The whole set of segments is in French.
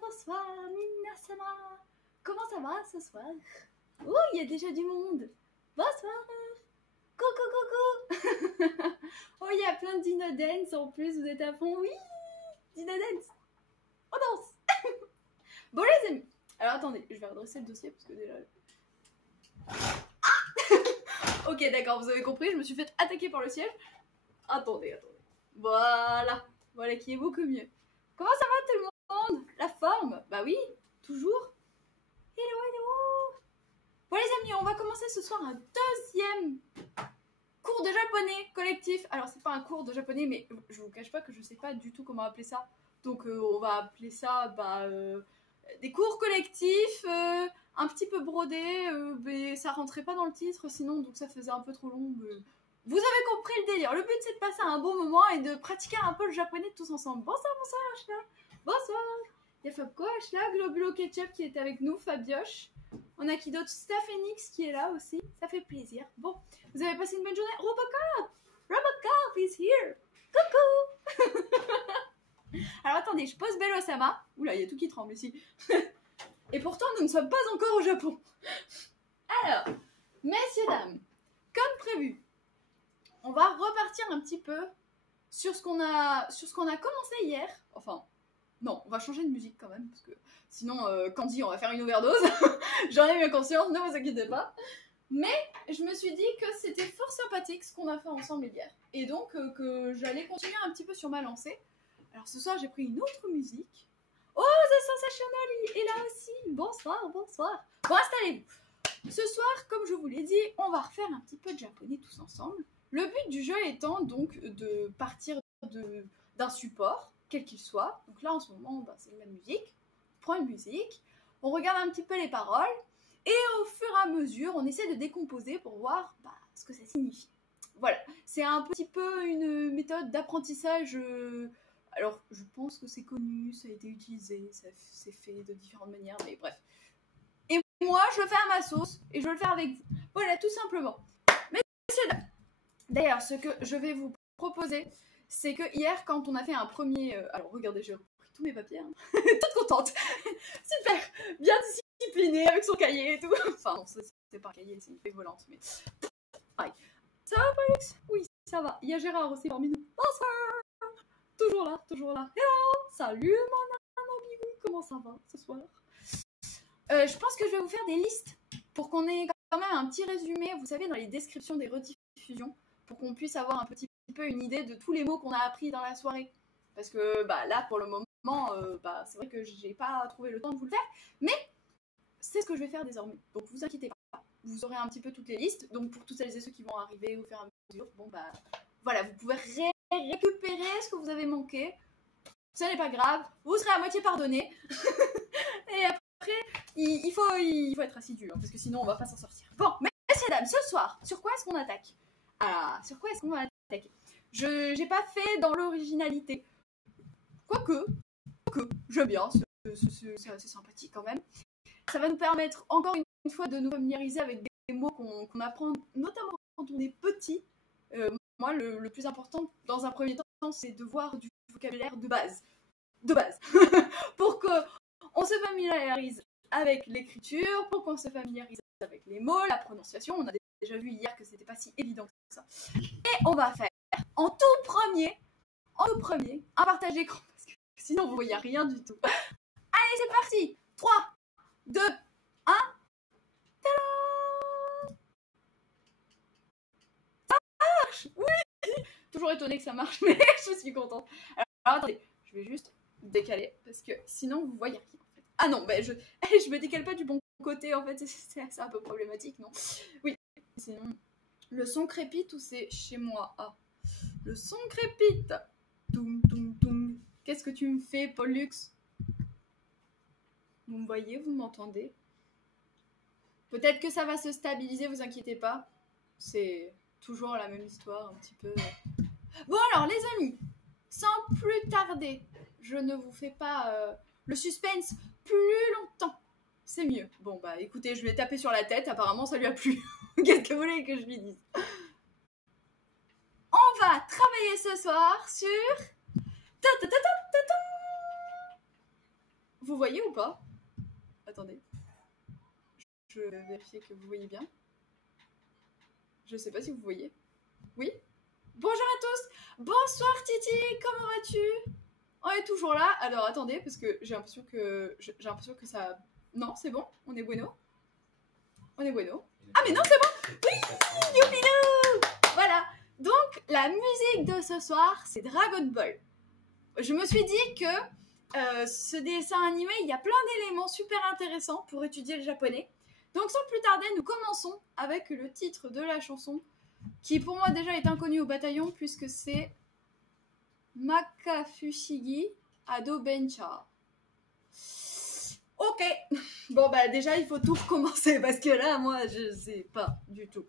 Bonsoir, Minasama. Comment ça va ce soir? Oh, il y a déjà du monde. Bonsoir. Coucou. Oh, il y a plein de Dino Dance en plus, vous êtes à fond. Oui, Dino Dance. On danse. Bon les amis, alors attendez, je vais redresser le dossier parce que déjà... Ah. Ok, d'accord, vous avez compris, je me suis fait attaquer par le siège. Attendez. Voilà qui est beaucoup mieux. Comment ça va tout le monde? La forme? Bah oui, toujours. Hello. Bon les amis, on va commencer ce soir un deuxième cours de japonais collectif. Alors c'est pas un cours de japonais, mais je vous cache pas que je sais pas du tout comment appeler ça. Donc on va appeler ça des cours collectifs, un petit peu brodés, mais ça rentrait pas dans le titre sinon, donc ça faisait un peu trop long. Vous avez compris le délire. Le but c'est de passer un bon moment et de pratiquer un peu le japonais tous ensemble. Bonsoir Ashla. Bonsoir. Il y a Fabco, Ashla, Globulo Ketchup qui est avec nous, Fabioche. On a qui d'autre? Staphenix qui est là aussi. Ça fait plaisir. Bon, vous avez passé une bonne journée? Robocop is here. Coucou. Alors attendez, je pose Bellosama. Oula, il y a tout qui tremble ici. Et pourtant, nous ne sommes pas encore au Japon. Alors, messieurs, dames, comme prévu, on va repartir un petit peu sur ce qu'on a commencé hier. Enfin, non, on va changer de musique quand même, parce que sinon, Candy, on va faire une overdose. J'en ai bien conscience, ne vous inquiétez pas. Mais je me suis dit que c'était fort sympathique ce qu'on a fait ensemble hier. Et donc, que j'allais continuer un petit peu sur ma lancée. Alors ce soir, j'ai pris une autre musique. Oh, The Sensational est là aussi. Bonsoir. Bon, installez-vous. Ce soir, comme je vous l'ai dit, on va refaire un petit peu de japonais tous ensemble. Le but du jeu étant donc de partir d'un support, quel qu'il soit. Donc là, en ce moment, c'est de la musique. On prend une musique, on regarde un petit peu les paroles, et au fur et à mesure, on essaie de décomposer pour voir ce que ça signifie. Voilà, c'est un petit peu une méthode d'apprentissage... Alors, je pense que c'est connu, ça a été utilisé, ça s'est fait de différentes manières, mais bref. Et moi, je le fais à ma sauce, et je vais le faire avec vous. Voilà, tout simplement. Messieurs, dames. D'ailleurs, ce que je vais vous proposer, c'est que hier, quand on a fait un premier... alors, regardez, j'ai repris tous mes papiers, hein. Toute contente. Super, bien disciplinée, avec son cahier et tout. Enfin, non, c'est pas un cahier, c'est une feuille volante, mais... Pareil. Ça va, Palux? Oui, ça va. Il y a Gérard aussi parmi nous. Bonsoir. Toujours là. Hello. Salut, mon bigou. Comment ça va ce soir? Je pense que je vais vous faire des listes pour qu'on ait quand même un petit résumé, vous savez, dans les descriptions des rediffusions, pour qu'on puisse avoir un petit peu une idée de tous les mots qu'on a appris dans la soirée. Parce que là, pour le moment, c'est vrai que j'ai pas trouvé le temps de vous le faire, mais c'est ce que je vais faire désormais. Donc vous inquiétez pas, vous aurez un petit peu toutes les listes. Donc pour toutes celles et ceux qui vont arriver au fur et à mesure, voilà, vous pouvez récupérer ce que vous avez manqué. Ce n'est pas grave, vous serez à moitié pardonné. Et après, il faut être assidu, hein, parce que sinon on va pas s'en sortir. Bon, messieurs dames, ce soir, sur quoi est-ce qu'on attaque? Sur quoi est-ce qu'on va attaquer? J'ai pas fait dans l'originalité. Quoique, j'aime bien, c'est assez sympathique quand même. Ça va nous permettre encore une fois de nous familiariser avec des mots qu'on apprend, notamment quand on est petit. Moi, le plus important, dans un premier temps, c'est de voir du vocabulaire de base. Pour qu'on se familiarise avec l'écriture, pour qu'on se familiarise avec les mots, la prononciation. On a déjà vu hier que c'était pas si évident que ça. Et on va faire en tout premier, un partage d'écran, parce que sinon vous voyez rien du tout. Allez, c'est parti. 3, 2, 1. Tadam! Ça marche. Oui. Toujours étonnée que ça marche, mais je suis contente. Alors attendez, je vais juste décaler, parce que sinon vous voyez rien en fait. Ah non, je me décale pas du bon côté en fait, c'est un peu problématique, non? Oui, sinon, le son crépite ou c'est chez moi? Le son crépite. Toum, toum, toum. Qu'est-ce que tu me fais, Pollux? Vous me voyez, vous m'entendez? Peut-être que ça va se stabiliser, vous inquiétez pas. C'est toujours la même histoire, un petit peu. Bon alors les amis, sans plus tarder, je ne vous fais pas le suspense plus longtemps. C'est mieux. Bon bah écoutez, je vais taper sur la tête, apparemment ça lui a plu. Qu'est-ce que vous voulez que je lui dise? On va travailler ce soir sur... Vous voyez ou pas? Attendez. Je vais vérifier que vous voyez bien. Je sais pas si vous voyez. Oui? Bonjour à tous. Bonsoir Titi, comment vas-tu? On est toujours là. Alors attendez, parce que j'ai l'impression que ça... Non, c'est bon, on est bueno. On est bueno. Ah mais non, c'est bon. Oui, youpilou. Voilà. Donc la musique de ce soir, c'est Dragon Ball. Je me suis dit que ce dessin animé, il y a plein d'éléments super intéressants pour étudier le japonais. Donc sans plus tarder, nous commençons avec le titre de la chanson, qui pour moi déjà est inconnu au bataillon, puisque c'est Makafushigi Ado Bencha. Ok, bon bah déjà il faut tout recommencer, parce que là, moi, je sais pas du tout.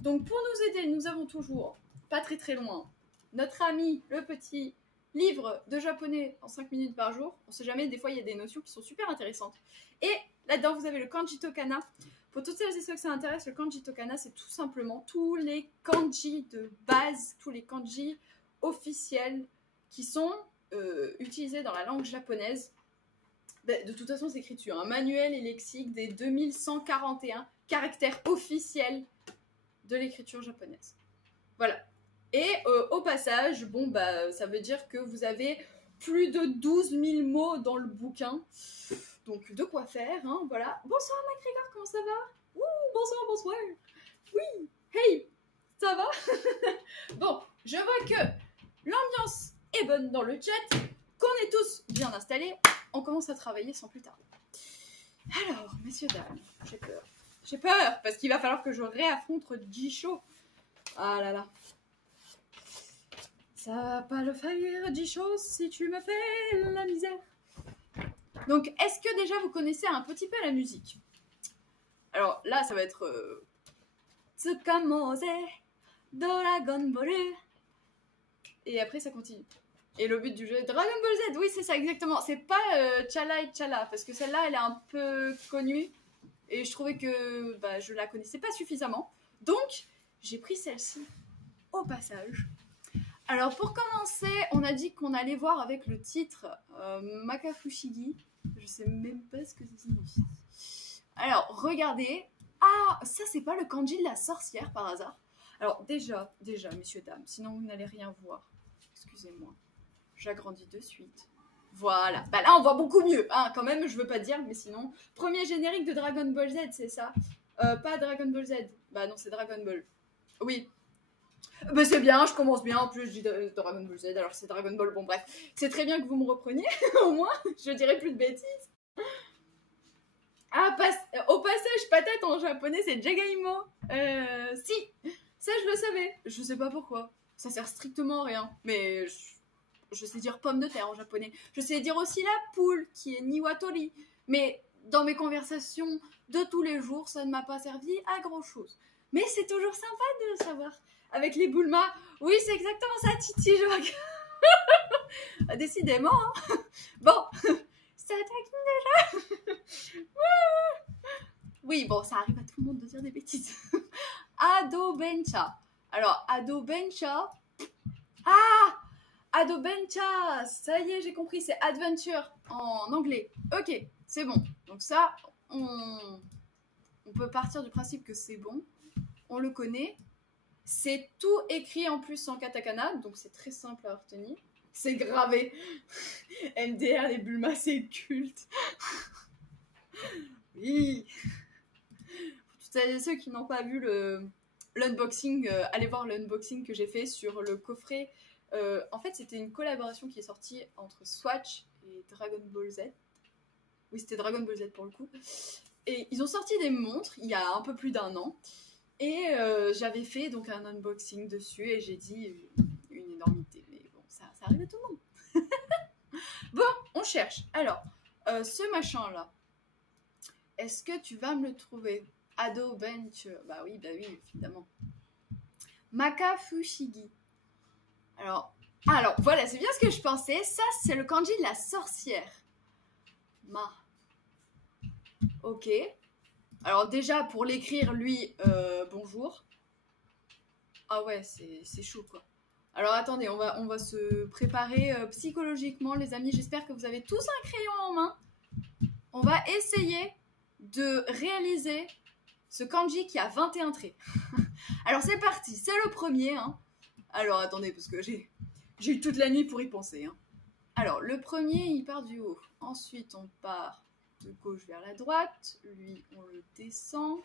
Donc pour nous aider, nous avons toujours, pas très très loin, notre ami, le petit livre de japonais en 5 minutes par jour. On sait jamais, des fois il y a des notions qui sont super intéressantes. Et là-dedans, vous avez le Kanji Tokana. Pour toutes celles et ceux que ça intéresse, le Kanji Tokana, c'est tout simplement tous les kanji de base, tous les kanji officiels qui sont utilisés dans la langue japonaise. De toute façon, c'est écrit dessus, un manuel et lexique des 2141 caractères officiels de l'écriture japonaise. Voilà. Et au passage, bon, bah, ça veut dire que vous avez plus de 12 000 mots dans le bouquin. Donc, de quoi faire, hein, voilà. Bonsoir, MacGregor, comment ça va? Ouh, bonsoir, bonsoir. Oui, hey, ça va? Bon, je vois que l'ambiance est bonne dans le chat, qu'on est tous bien installés. On commence à travailler sans plus tarder. Alors, messieurs, dames, j'ai peur. J'ai peur, parce qu'il va falloir que je réaffronte Jisho. Ah là là. Ça va pas le faire, Jisho, si tu me fais la misère. Donc, est-ce que déjà vous connaissez un petit peu la musique? Alors là, ça va être... Tsukamose, Dragon Ball. Et après, ça continue. Et le but du jeu, Dragon Ball Z, oui, c'est ça, exactement. C'est pas Chala et Chala, parce que celle-là, elle est un peu connue. Et je trouvais que bah, je la connaissais pas suffisamment. Donc, j'ai pris celle-ci au passage. Alors, pour commencer, on a dit qu'on allait voir avec le titre Makafushigi. Je sais même pas ce que ça signifie. Alors, regardez. Ah, ça, c'est pas le kanji de la sorcière, par hasard. Alors, déjà, messieurs, dames, sinon vous n'allez rien voir. Excusez-moi. J'agrandis de suite. Voilà. Bah là, on voit beaucoup mieux, hein, quand même, je veux pas dire, mais sinon... Premier générique de Dragon Ball Z, c'est ça. Pas Dragon Ball Z. Bah non, c'est Dragon Ball. Oui. Bah c'est bien, je commence bien. En plus, je dis Dragon Ball Z, alors c'est Dragon Ball. Bon, bref. C'est très bien que vous me repreniez, au moins. Je dirais plus de bêtises. Ah, au passage, patate en japonais, c'est Jagaimo. Si. Ça, je le savais. Je sais pas pourquoi. Ça sert strictement à rien. Mais... Je sais dire pomme de terre en japonais. Je sais dire aussi la poule, qui est niwatori. Mais dans mes conversations de tous les jours, ça ne m'a pas servi à grand-chose. Mais c'est toujours sympa de le savoir. Avec les boulmas, oui, c'est exactement ça, Titi, je vois. Décidément, hein. Bon, ça attaque déjà. Oui, bon, ça arrive à tout le monde de dire des bêtises. Ado Bencha. Alors, Ado Bencha... Ah, Ado Bencha, ça y est, j'ai compris, c'est Adventure en anglais. Ok, c'est bon. Donc ça, on peut partir du principe que c'est bon. On le connaît. C'est tout écrit en plus en katakana, donc c'est très simple à retenir. C'est gravé. MDR, les Bulma, c'est culte. Oui. Pour toutes ceux qui n'ont pas vu l'unboxing, allez voir l'unboxing que j'ai fait sur le coffret. En fait, c'était une collaboration qui est sortie entre Swatch et Dragon Ball Z. Oui, c'était Dragon Ball Z pour le coup. Et ils ont sorti des montres il y a un peu plus d'1 an. Et j'avais fait donc un unboxing dessus et j'ai dit une énormité. Mais bon, ça arrive à tout le monde. Bon, on cherche. Alors, ce machin-là, est-ce que tu vas me le trouver? Ado Bench. Bah oui, évidemment. Makafushigi. Alors, voilà, c'est bien ce que je pensais. Ça, c'est le kanji de la sorcière. Ma. Ok. Alors déjà, pour l'écrire, lui, bonjour. Ah ouais, c'est chaud, quoi. Alors attendez, on va se préparer psychologiquement, les amis. J'espère que vous avez tous un crayon en main. On va essayer de réaliser ce kanji qui a 21 traits. Alors c'est parti, c'est le premier. Hein. Alors attendez, parce que j'ai eu toute la nuit pour y penser. Hein. Alors le premier, il part du haut. Ensuite, on part de gauche vers la droite. Lui, on le descend.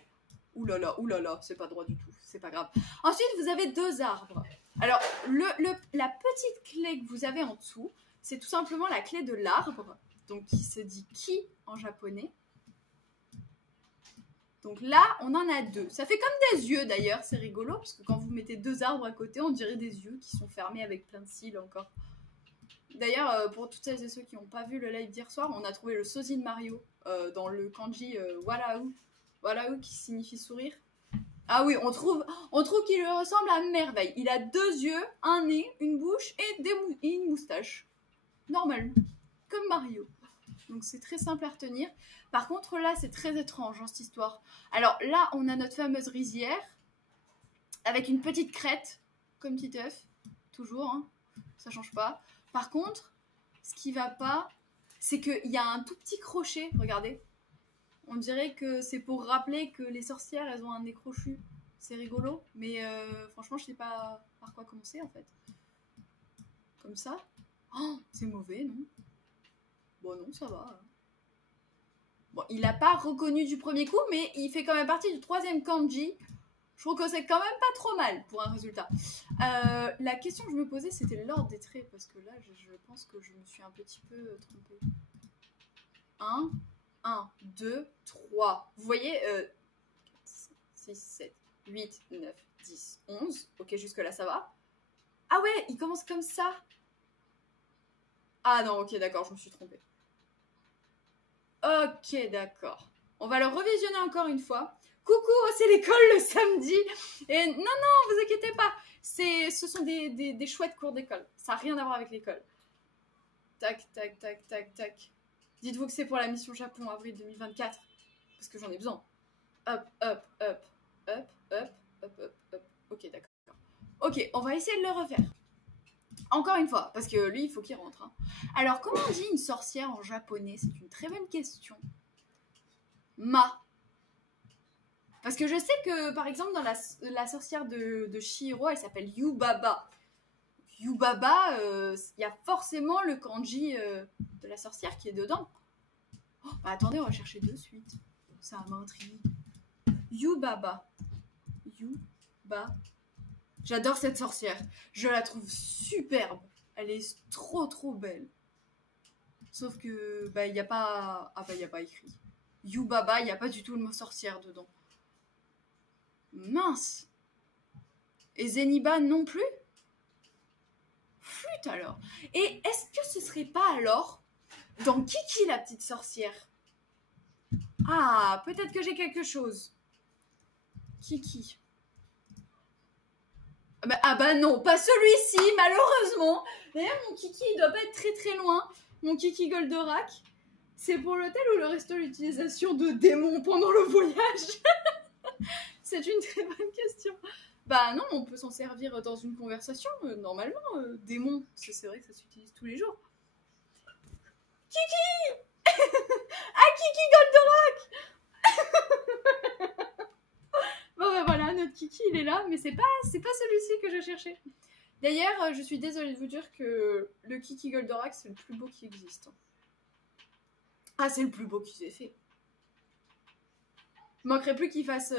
Ouh là là, c'est pas droit du tout, c'est pas grave. Ensuite, vous avez deux arbres. Alors, la petite clé que vous avez en dessous, c'est tout simplement la clé de l'arbre, donc qui se dit ki en japonais. Donc là, on en a deux. Ça fait comme des yeux d'ailleurs, c'est rigolo, parce que quand vous mettez deux arbres à côté, on dirait des yeux qui sont fermés avec plein de cils encore. D'ailleurs, pour toutes celles et ceux qui n'ont pas vu le live d'hier soir, on a trouvé le sosie de Mario dans le kanji Walau. Walau qui signifie sourire. Ah oui, on trouve qu'il lui ressemble à merveille. Il a deux yeux, un nez, une bouche et une moustache. Normal, comme Mario. Donc c'est très simple à retenir. Par contre là, c'est très étrange hein, cette histoire. Alors là, on a notre fameuse rizière avec une petite crête, comme Titeuf. Toujours, hein, ça change pas. Par contre, ce qui va pas, c'est qu'il y a un tout petit crochet, regardez. On dirait que c'est pour rappeler que les sorcières, elles ont un nez crochu. C'est rigolo, mais franchement, je sais pas par quoi commencer, en fait. Comme ça. Oh, c'est mauvais, non? Bon, non, ça va. Bon, il n'a pas reconnu du premier coup, mais il fait quand même partie du troisième kanji. Je trouve que c'est quand même pas trop mal pour un résultat. La question que je me posais, c'était l'ordre des traits, parce que là, je pense que je me suis un petit peu trompée. 1, 2, 3. Vous voyez 6, 7, 8, 9, 10, 11. Ok, jusque-là, ça va. Ah ouais, il commence comme ça. Ah non, ok, d'accord, je me suis trompée. Ok, d'accord. On va le revisionner encore une fois. Coucou, c'est l'école le samedi. Et non, vous inquiétez pas. Ce sont des chouettes cours d'école. Ça n'a rien à voir avec l'école. Tac, tac, tac, tac, tac. Dites-vous que c'est pour la mission Japon avril 2024. Parce que j'en ai besoin. Hop, hop, hop, hop, hop, hop, hop, hop. Ok, d'accord. Ok, on va essayer de le refaire. Encore une fois, parce que lui, il faut qu'il rentre. Hein. Alors, comment on dit une sorcière en japonais? C'est une très bonne question. Ma. Parce que je sais que, par exemple, dans la sorcière de Chihiro, elle s'appelle Yubaba. Yubaba, il y a forcément le kanji de la sorcière qui est dedans. Oh, bah attendez, on va chercher de suite. Ça m'intrigue. Yubaba. Yubaba. J'adore cette sorcière. Je la trouve superbe. Elle est trop belle. Sauf que, bah, il n'y a pas... Ah, bah, il n'y a pas écrit. Yubaba, il n'y a pas du tout le mot sorcière dedans. Mince. Et Zeniba non plus? Flûte alors. Et est-ce que ce serait pas alors dans Kiki la petite sorcière? Ah, peut-être que j'ai quelque chose. Kiki. Ah bah non, pas celui-ci, malheureusement. D'ailleurs, mon Kiki, il doit pas être très loin. Mon Kiki Goldorak. C'est pour l'hôtel ou le resto l'utilisation de démons pendant le voyage? C'est une très bonne question. Bah non, on peut s'en servir dans une conversation, normalement. Démon, c'est vrai que ça s'utilise tous les jours. Kiki. Ah, Kiki Goldorak. Bon bah voilà, notre Kiki il est là, mais c'est pas celui-ci que je cherchais. D'ailleurs, je suis désolée de vous dire que le Kiki Goldorak c'est le plus beau qui existe. Ah, c'est le plus beau qu'ils aient fait. Il manquerait plus qu'il fasse...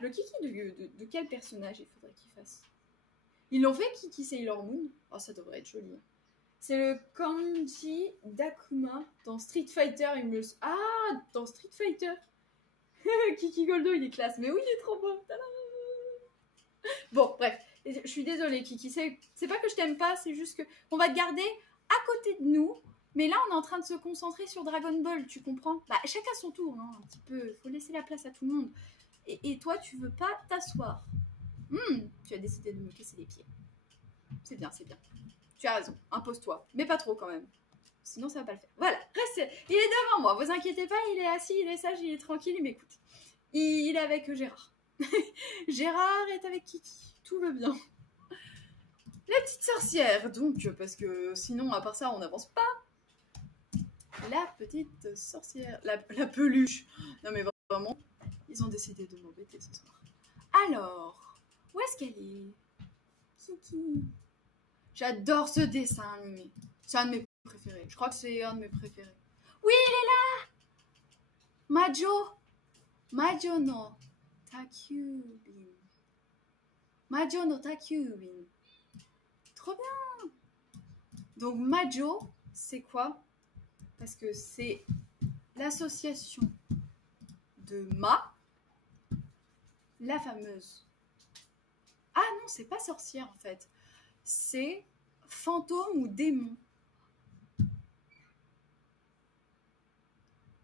Le Kiki de quel personnage il faudrait qu'il fasse? Ils l'ont fait Kiki Sailor Moon. Oh, ça devrait être joli. C'est le kanji d'Akuma dans Street Fighter. Ah, dans Street Fighter. Kiki Goldo, il est classe. Mais oui, il est trop beau. Tadam. Bon, bref. Je suis désolée, Kiki. C'est pas que je t'aime pas, c'est juste que on va te garder à côté de nous. Mais là, on est en train de se concentrer sur Dragon Ball, tu comprends? Bah, chacun son tour, hein, un petit peu. Faut laisser la place à tout le monde. Et toi, tu veux pas t'asseoir. Tu as décidé de me casser les pieds. C'est bien, c'est bien. Tu as raison, impose-toi. Mais pas trop quand même. Sinon, ça va pas le faire. Voilà, restez. Il est devant moi, vous inquiétez pas, il est assis, il est sage, il est tranquille, il m'écoute. Il est avec Gérard. Gérard est avec Kiki. Tout va bien. La petite sorcière, donc, parce que sinon, à part ça, on n'avance pas. La petite sorcière. La peluche. Non, mais vraiment, ils ont décidé de m'embêter ce soir. Alors, où est-ce qu'elle est? Kiki. J'adore ce dessin animé. C'est un de mes préférés. Je crois que c'est un de mes préférés. Oui, il est là! Majo. Majo no Takyubin. Majo no Takyubin. Trop bien! Donc Majo, c'est quoi? Parce que c'est l'association de Ma, la fameuse. Ah non, c'est pas sorcière en fait. C'est fantôme ou démon.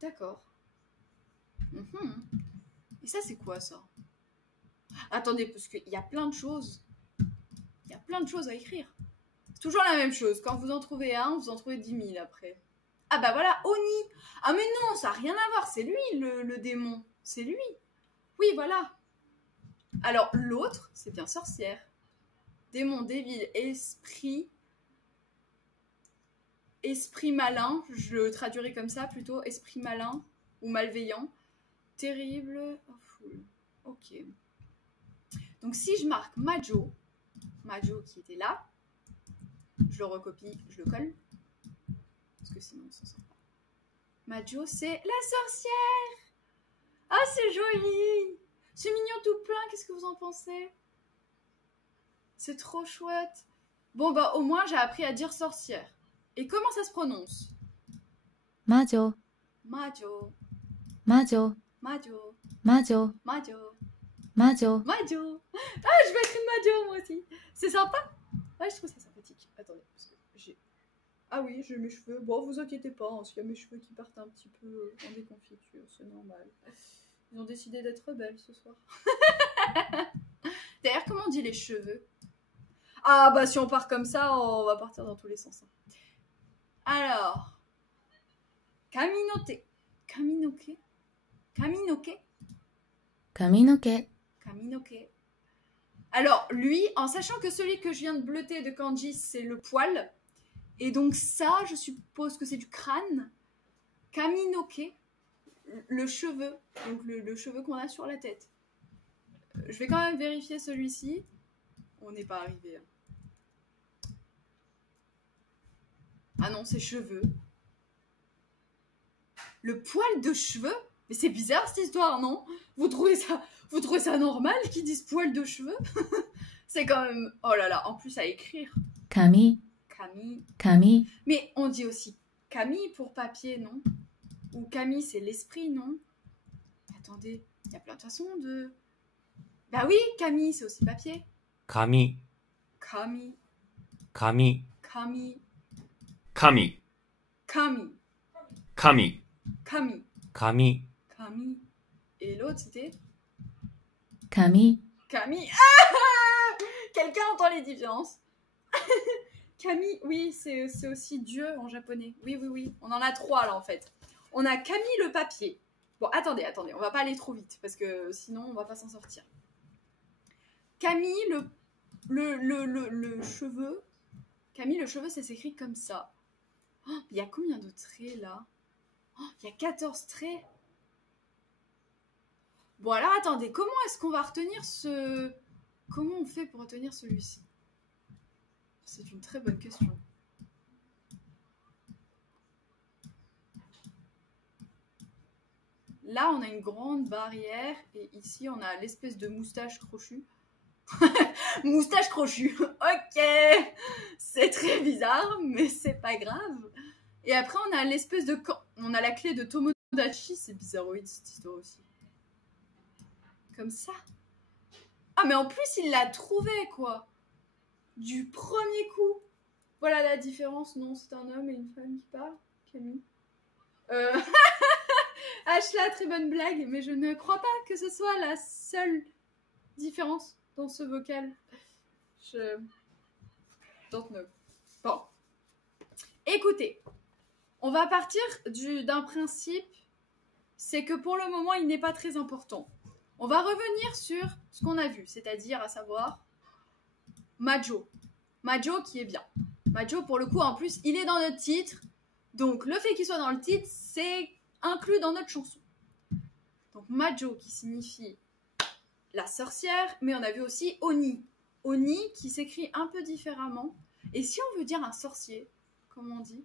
D'accord. Et ça, c'est quoi ça? Attendez, parce qu'il y a plein de choses. Il y a plein de choses à écrire. C'est toujours la même chose. Quand vous en trouvez un, vous en trouvez 10 000 après. Ah bah voilà, Oni. Ah mais non, ça n'a rien à voir. C'est lui le démon. C'est lui. Oui, voilà. Alors l'autre, c'est bien sorcière. Démon, dévil, esprit. Esprit malin. Je le traduirais comme ça plutôt. Esprit malin ou malveillant. Terrible. Oh, foule. Ok. Donc si je marque Majo qui était là, je le recopie, je le colle. Parce que sinon, ça sort pas. Majo, c'est la sorcière. Ah, c'est joli. C'est mignon tout plein, qu'est-ce que vous en pensez? C'est trop chouette. Bon, bah au moins, j'ai appris à dire sorcière. Et comment ça se prononce? Majo. Majo. Majo. Majo. Majo. Majo. Majo. Majo. Ah, je vais être une Majo, moi aussi. C'est sympa. Ah, je trouve ça sympathique. Attendez, parce que j'ai... Ah oui, j'ai mes cheveux. Bon, vous inquiétez pas, hein, s'il y a mes cheveux qui partent un petit peu en déconfiture, c'est normal. Ils ont décidé d'être rebelles ce soir. D'ailleurs, comment on dit les cheveux? Ah bah si on part comme ça, on va partir dans tous les sens. Alors, Kaminote. Kaminoke. Kaminoke. Kaminoke. Kaminoke. Alors, lui, en sachant que celui que je viens de bleuter de kanji, c'est le poil, et donc ça, je suppose que c'est du crâne. Kaminoke, le cheveu, donc le cheveu qu'on a sur la tête. Je vais quand même vérifier celui-ci. On n'est pas arrivé. Ah non, c'est cheveux. Le poil de cheveux? Mais c'est bizarre cette histoire, non? Vous trouvez ça normal qu'ils disent poil de cheveux? C'est quand même... Oh là là, en plus à écrire. Kami. Kami. Kami. Mais on dit aussi Camille pour papier, non? Ou Camille, c'est l'esprit, non? Attendez, il y a plein de façons de... Bah oui, Camille, c'est aussi papier. Kami. Camille. Kami. Camille. Kami. Camille. Kami. Camille. Kami. Camille. Et l'autre, c'était... Kami. Camille. Ah! Quelqu'un entend les différences? Camille, oui, c'est aussi Dieu en japonais. Oui, oui, oui. On en a 3 là en fait. On a Camille le papier. Bon, attendez, on va pas aller trop vite parce que sinon on va pas s'en sortir. Camille le cheveu. Camille le cheveu, ça s'écrit comme ça. Oh, il y a combien de traits là? Oh, il y a 14 traits. Bon, alors attendez, comment est-ce qu'on va retenir ce... Comment on fait pour retenir celui-ci? C'est une très bonne question. Là, on a une grande barrière et ici, on a l'espèce de moustache crochue. Moustache crochue, ok. C'est très bizarre, mais c'est pas grave. Et après, on a l'espèce de... On a la clé de Tomodachi, c'est bizarroïde cette histoire aussi. Comme ça. Ah, mais en plus, il l'a trouvé, quoi. Du premier coup. Voilà la différence. Non, c'est un homme et une femme qui parlent. Camille. Ashla, très bonne blague, mais je ne crois pas que ce soit la seule différence dans ce vocal. Don't know. Bon. Écoutez, on va partir d'un principe, c'est que pour le moment, il n'est pas très important. On va revenir sur ce qu'on a vu, c'est-à-dire à savoir Majo. Majo qui est bien. Majo, pour le coup, en plus, il est dans notre titre. Donc, le fait qu'il soit dans le titre, c'est inclus dans notre chanson. Donc, Majo qui signifie la sorcière, mais on a vu aussi Oni. Oni qui s'écrit un peu différemment. Et si on veut dire un sorcier, comment on dit?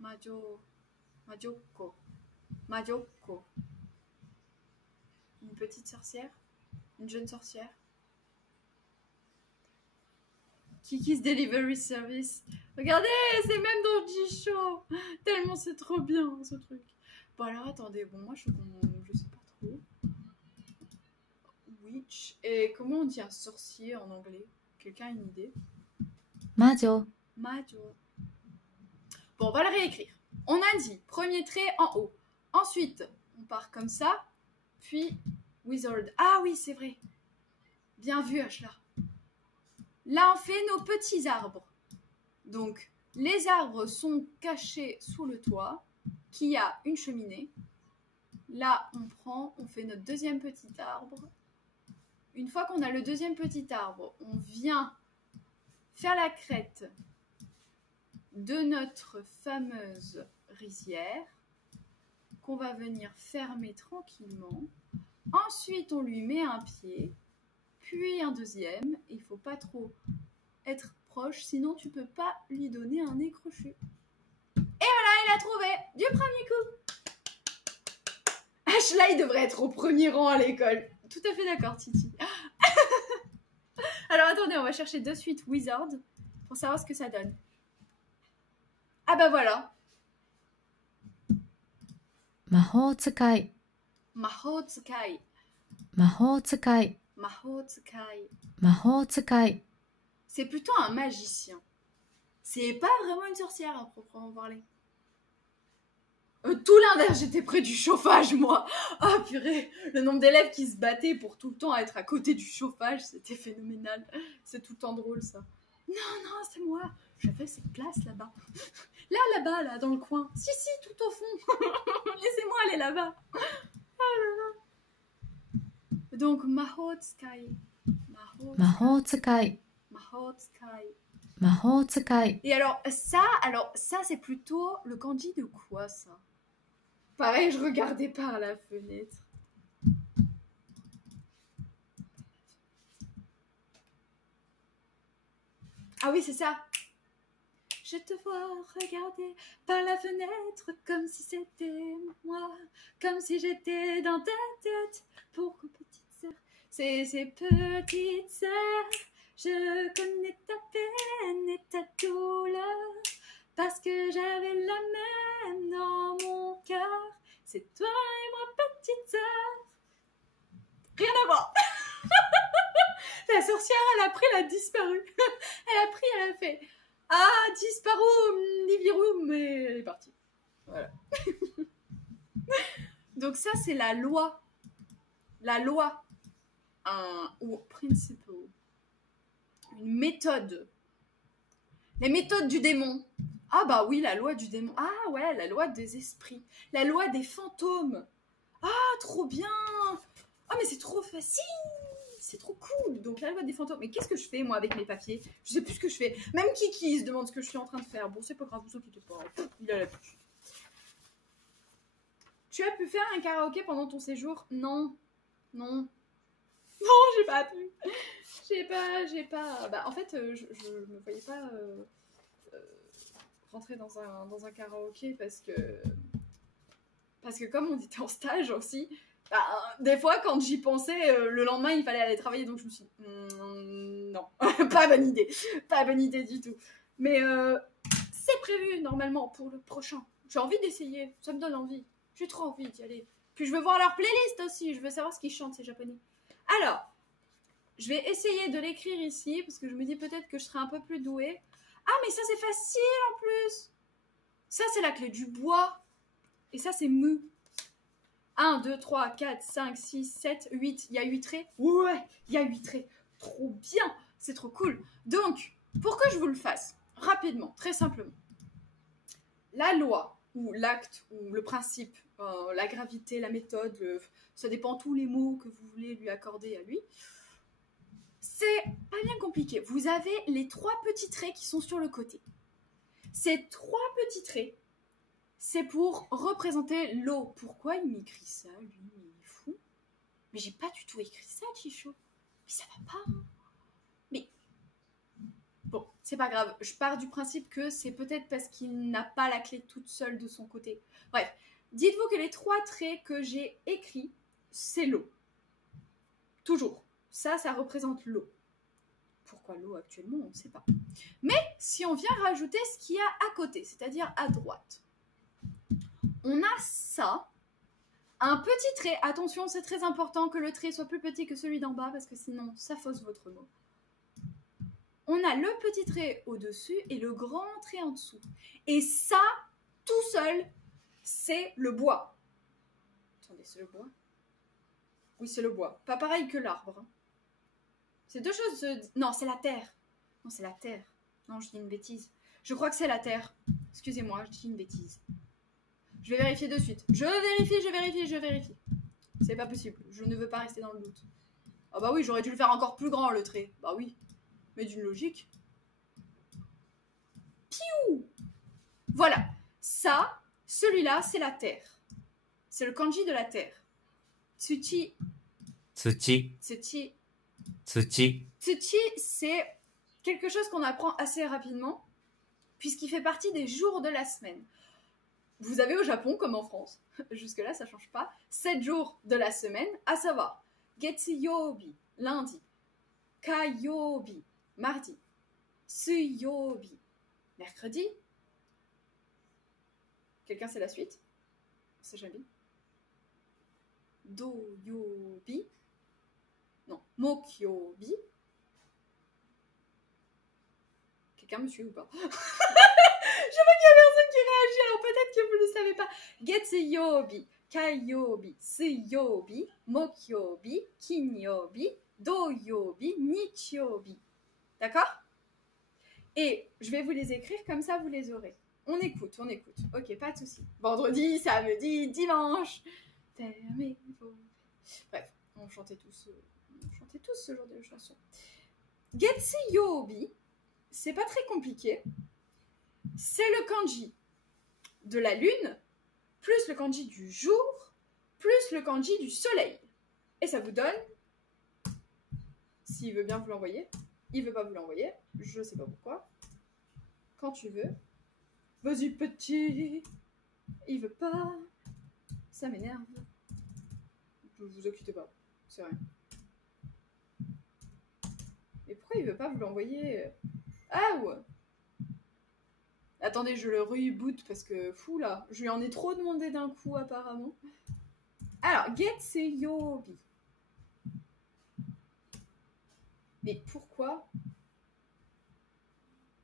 Majo. Majoko. Majoko. Une petite sorcière? Une jeune sorcière? Kiki's Delivery Service. Regardez, c'est même dans Jisho. Tellement c'est trop bien ce truc. Bon alors attendez, bon moi je sais pas trop. Witch. Et comment on dit un sorcier en anglais? Quelqu'un a une idée? 魔女 Majo. Bon, on va le réécrire. On a dit premier trait en haut. Ensuite, on part comme ça. Puis wizard. Ah oui, c'est vrai. Bien vu, Ashla. Là, on fait nos petits arbres. Donc, les arbres sont cachés sous le toit, qui a une cheminée. Là, on fait notre deuxième petit arbre. Une fois qu'on a le deuxième petit arbre, on vient faire la crête de notre fameuse rizière, qu'on va venir fermer tranquillement. Ensuite, on lui met un pied, puis un deuxième. Il ne faut pas trop être proche, sinon tu peux pas lui donner un nez crochu. Et voilà, il a trouvé du premier coup. Ashla, il devrait être au premier rang à l'école. Tout à fait d'accord, Titi. Alors attendez, on va chercher de suite Wizard pour savoir ce que ça donne. Ah bah voilà. 魔法使い Mahotsukai. 魔法使い Mahotsukai. 魔法使い C'est plutôt un magicien. C'est pas vraiment une sorcière à proprement parler. Tout l'inverse, j'étais près du chauffage, moi. Ah purée, le nombre d'élèves qui se battaient pour tout le temps être à côté du chauffage, c'était phénoménal. C'est tout le temps drôle, ça. Non, c'est moi. J'avais cette place là-bas. Là-bas, là, dans le coin. Si, tout au fond. Laissez-moi aller là-bas. Ah là là. Donc, Mahotsukai. 魔法使い Mahotsukai. 魔法使い Et alors ça, c'est plutôt le kanji de quoi, ça? Pareil, je regardais par la fenêtre. Ah oui, c'est ça. Je te vois regarder par la fenêtre comme si c'était moi, comme si j'étais dans ta tête. Pourquoi petite sœur? C'est petite sœur, je connais ta peine et ta douleur, parce que j'avais la même dans mon cœur. C'est toi et moi, petite sœur. Rien à voir. La sorcière, elle a pris, elle a disparu. Elle a fait ah, disparu, Nibiru, mais elle est partie. Voilà. Donc ça, c'est la loi. La loi. Ou principle. Une méthode. Les méthodes du démon. Ah bah oui, la loi du démon. Ah ouais, la loi des esprits. La loi des fantômes. Ah, trop bien. Ah, mais c'est trop facile. C'est trop cool. Donc la loi des fantômes. Mais qu'est-ce que je fais, moi, avec mes papiers? Je sais plus ce que je fais. Même Kiki se demande ce que je suis en train de faire. Bon, c'est pas grave, vous inquiétez pas. Il a l'habitude. Tu as pu faire un karaoké pendant ton séjour? Non. Non, j'ai pas pu. J'ai pas. Bah, en fait, je me voyais pas rentrer dans un karaoké parce que comme on était en stage aussi, bah, des fois quand j'y pensais, le lendemain il fallait aller travailler, donc je me suis dit non, pas bonne idée du tout. Mais c'est prévu normalement pour le prochain. J'ai envie d'essayer, ça me donne envie. J'ai trop envie d'y aller. Puis je veux voir leur playlist aussi, je veux savoir ce qu'ils chantent, ces japonais. Alors, je vais essayer de l'écrire ici, parce que je me dis peut-être que je serai un peu plus douée. Ah, mais ça c'est facile en plus. Ça c'est la clé du bois. Et ça c'est mu. 1, 2, 3, 4, 5, 6, 7, 8. Il y a 8 traits. Ouais, il y a 8 traits. Trop bien. C'est trop cool. Donc, pour que je vous le fasse, rapidement, très simplement, la loi, ou l'acte, ou le principe, la gravité, la méthode, ça dépend tous les mots que vous voulez lui accorder à lui, c'est pas bien compliqué. Vous avez les 3 petits traits qui sont sur le côté. Ces 3 petits traits, c'est pour représenter l'eau. Pourquoi il m'écrit ça, lui? Il est fou. Mais j'ai pas du tout écrit ça, Chicho. Mais ça va pas. Mais bon, c'est pas grave. Je pars du principe que c'est peut-être parce qu'il n'a pas la clé toute seule de son côté. Bref, dites-vous que les 3 traits que j'ai écrits, c'est l'eau. Toujours. Ça représente l'eau. Pourquoi l'eau actuellement, on ne sait pas. Mais si on vient rajouter ce qu'il y a à côté, c'est-à-dire à droite, on a ça, un petit trait. Attention, c'est très important que le trait soit plus petit que celui d'en bas, parce que sinon, ça fausse votre mot. On a le petit trait au-dessus et le grand trait en dessous. Et ça, tout seul, c'est le bois. Attendez, c'est le bois? Oui, c'est le bois. Pas pareil que l'arbre. Hein. C'est 2 choses... Non, c'est la terre. Non, c'est la terre. Non, je dis une bêtise. Je crois que c'est la terre. Excusez-moi, je dis une bêtise. Je vais vérifier de suite. Je vérifie. C'est pas possible. Je ne veux pas rester dans le doute. Ah bah oui, j'aurais dû le faire encore plus grand, le trait. Bah oui. Mais d'une logique. Piou! Voilà. Ça, celui-là, c'est la terre. C'est le kanji de la terre. Tsuchi. Tsuchi. Tsuchi. Tsuchi. Tsuchi, c'est quelque chose qu'on apprend assez rapidement, puisqu'il fait partie des jours de la semaine. Vous avez au Japon, comme en France, jusque-là ça change pas, 7 jours de la semaine, à savoir Getsuyobi, lundi, Kayobi, mardi, Suyobi, mercredi. Quelqu'un sait la suite? C'est jamais. Doyobi. Non, Mokyobi. Quelqu'un me suit ou pas? Je vois qu'il y a personne qui réagit, alors peut-être que vous ne le savez pas. Getsuyobi, Kayobi, Suyobi, Mokyobi, Kinyobi, Doyobi, Nichyobi. D'accord? Et je vais vous les écrire, comme ça vous les aurez. On écoute. Ok, pas de souci. Vendredi, samedi, dimanche. Fermez vos... Bref, on chantait tous ce genre de chansons. Getsuyobi, c'est pas très compliqué. C'est le kanji de la lune, plus le kanji du jour, plus le kanji du soleil. Et ça vous donne... S'il veut bien vous l'envoyer. Il veut pas vous l'envoyer. Je sais pas pourquoi. Quand tu veux. Vas-y petit. Il veut pas. Ça m'énerve. Ne vous inquiétez pas. C'est rien. Mais pourquoi il veut pas vous l'envoyer? Ah ouais. Attendez, je le reboot parce que fou là. Je lui en ai trop demandé d'un coup apparemment. Alors, Getsuyobi. Mais pourquoi?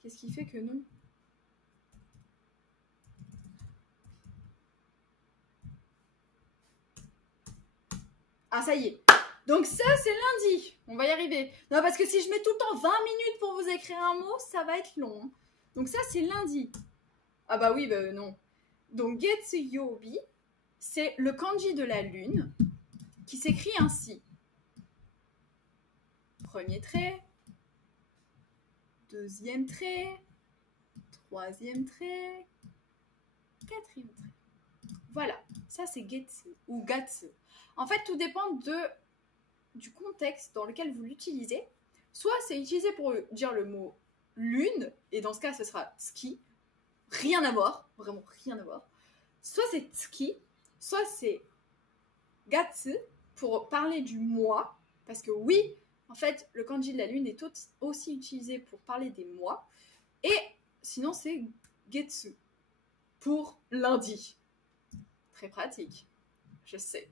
Qu'est-ce qui fait que non? Ah, ça y est. Donc ça, c'est lundi. On va y arriver. Non, parce que si je mets tout le temps 20 minutes pour vous écrire un mot, ça va être long. Hein. Donc ça, c'est lundi. Ah bah oui, bah non. Donc Getsuyobi, c'est le kanji de la lune qui s'écrit ainsi. Premier trait. Deuxième trait. Troisième trait. Quatrième trait. Voilà. Ça, c'est Getsu ou Gatsu. En fait, tout dépend du contexte dans lequel vous l'utilisez. Soit c'est utilisé pour dire le mot lune, et dans ce cas, ce sera tsuki. Rien à voir, vraiment rien à voir. Soit c'est tsuki, soit c'est gatsu pour parler du mois. Parce que oui, en fait, le kanji de la lune est aussi utilisé pour parler des mois. Et sinon, c'est getsu pour lundi. Très pratique. Je sais.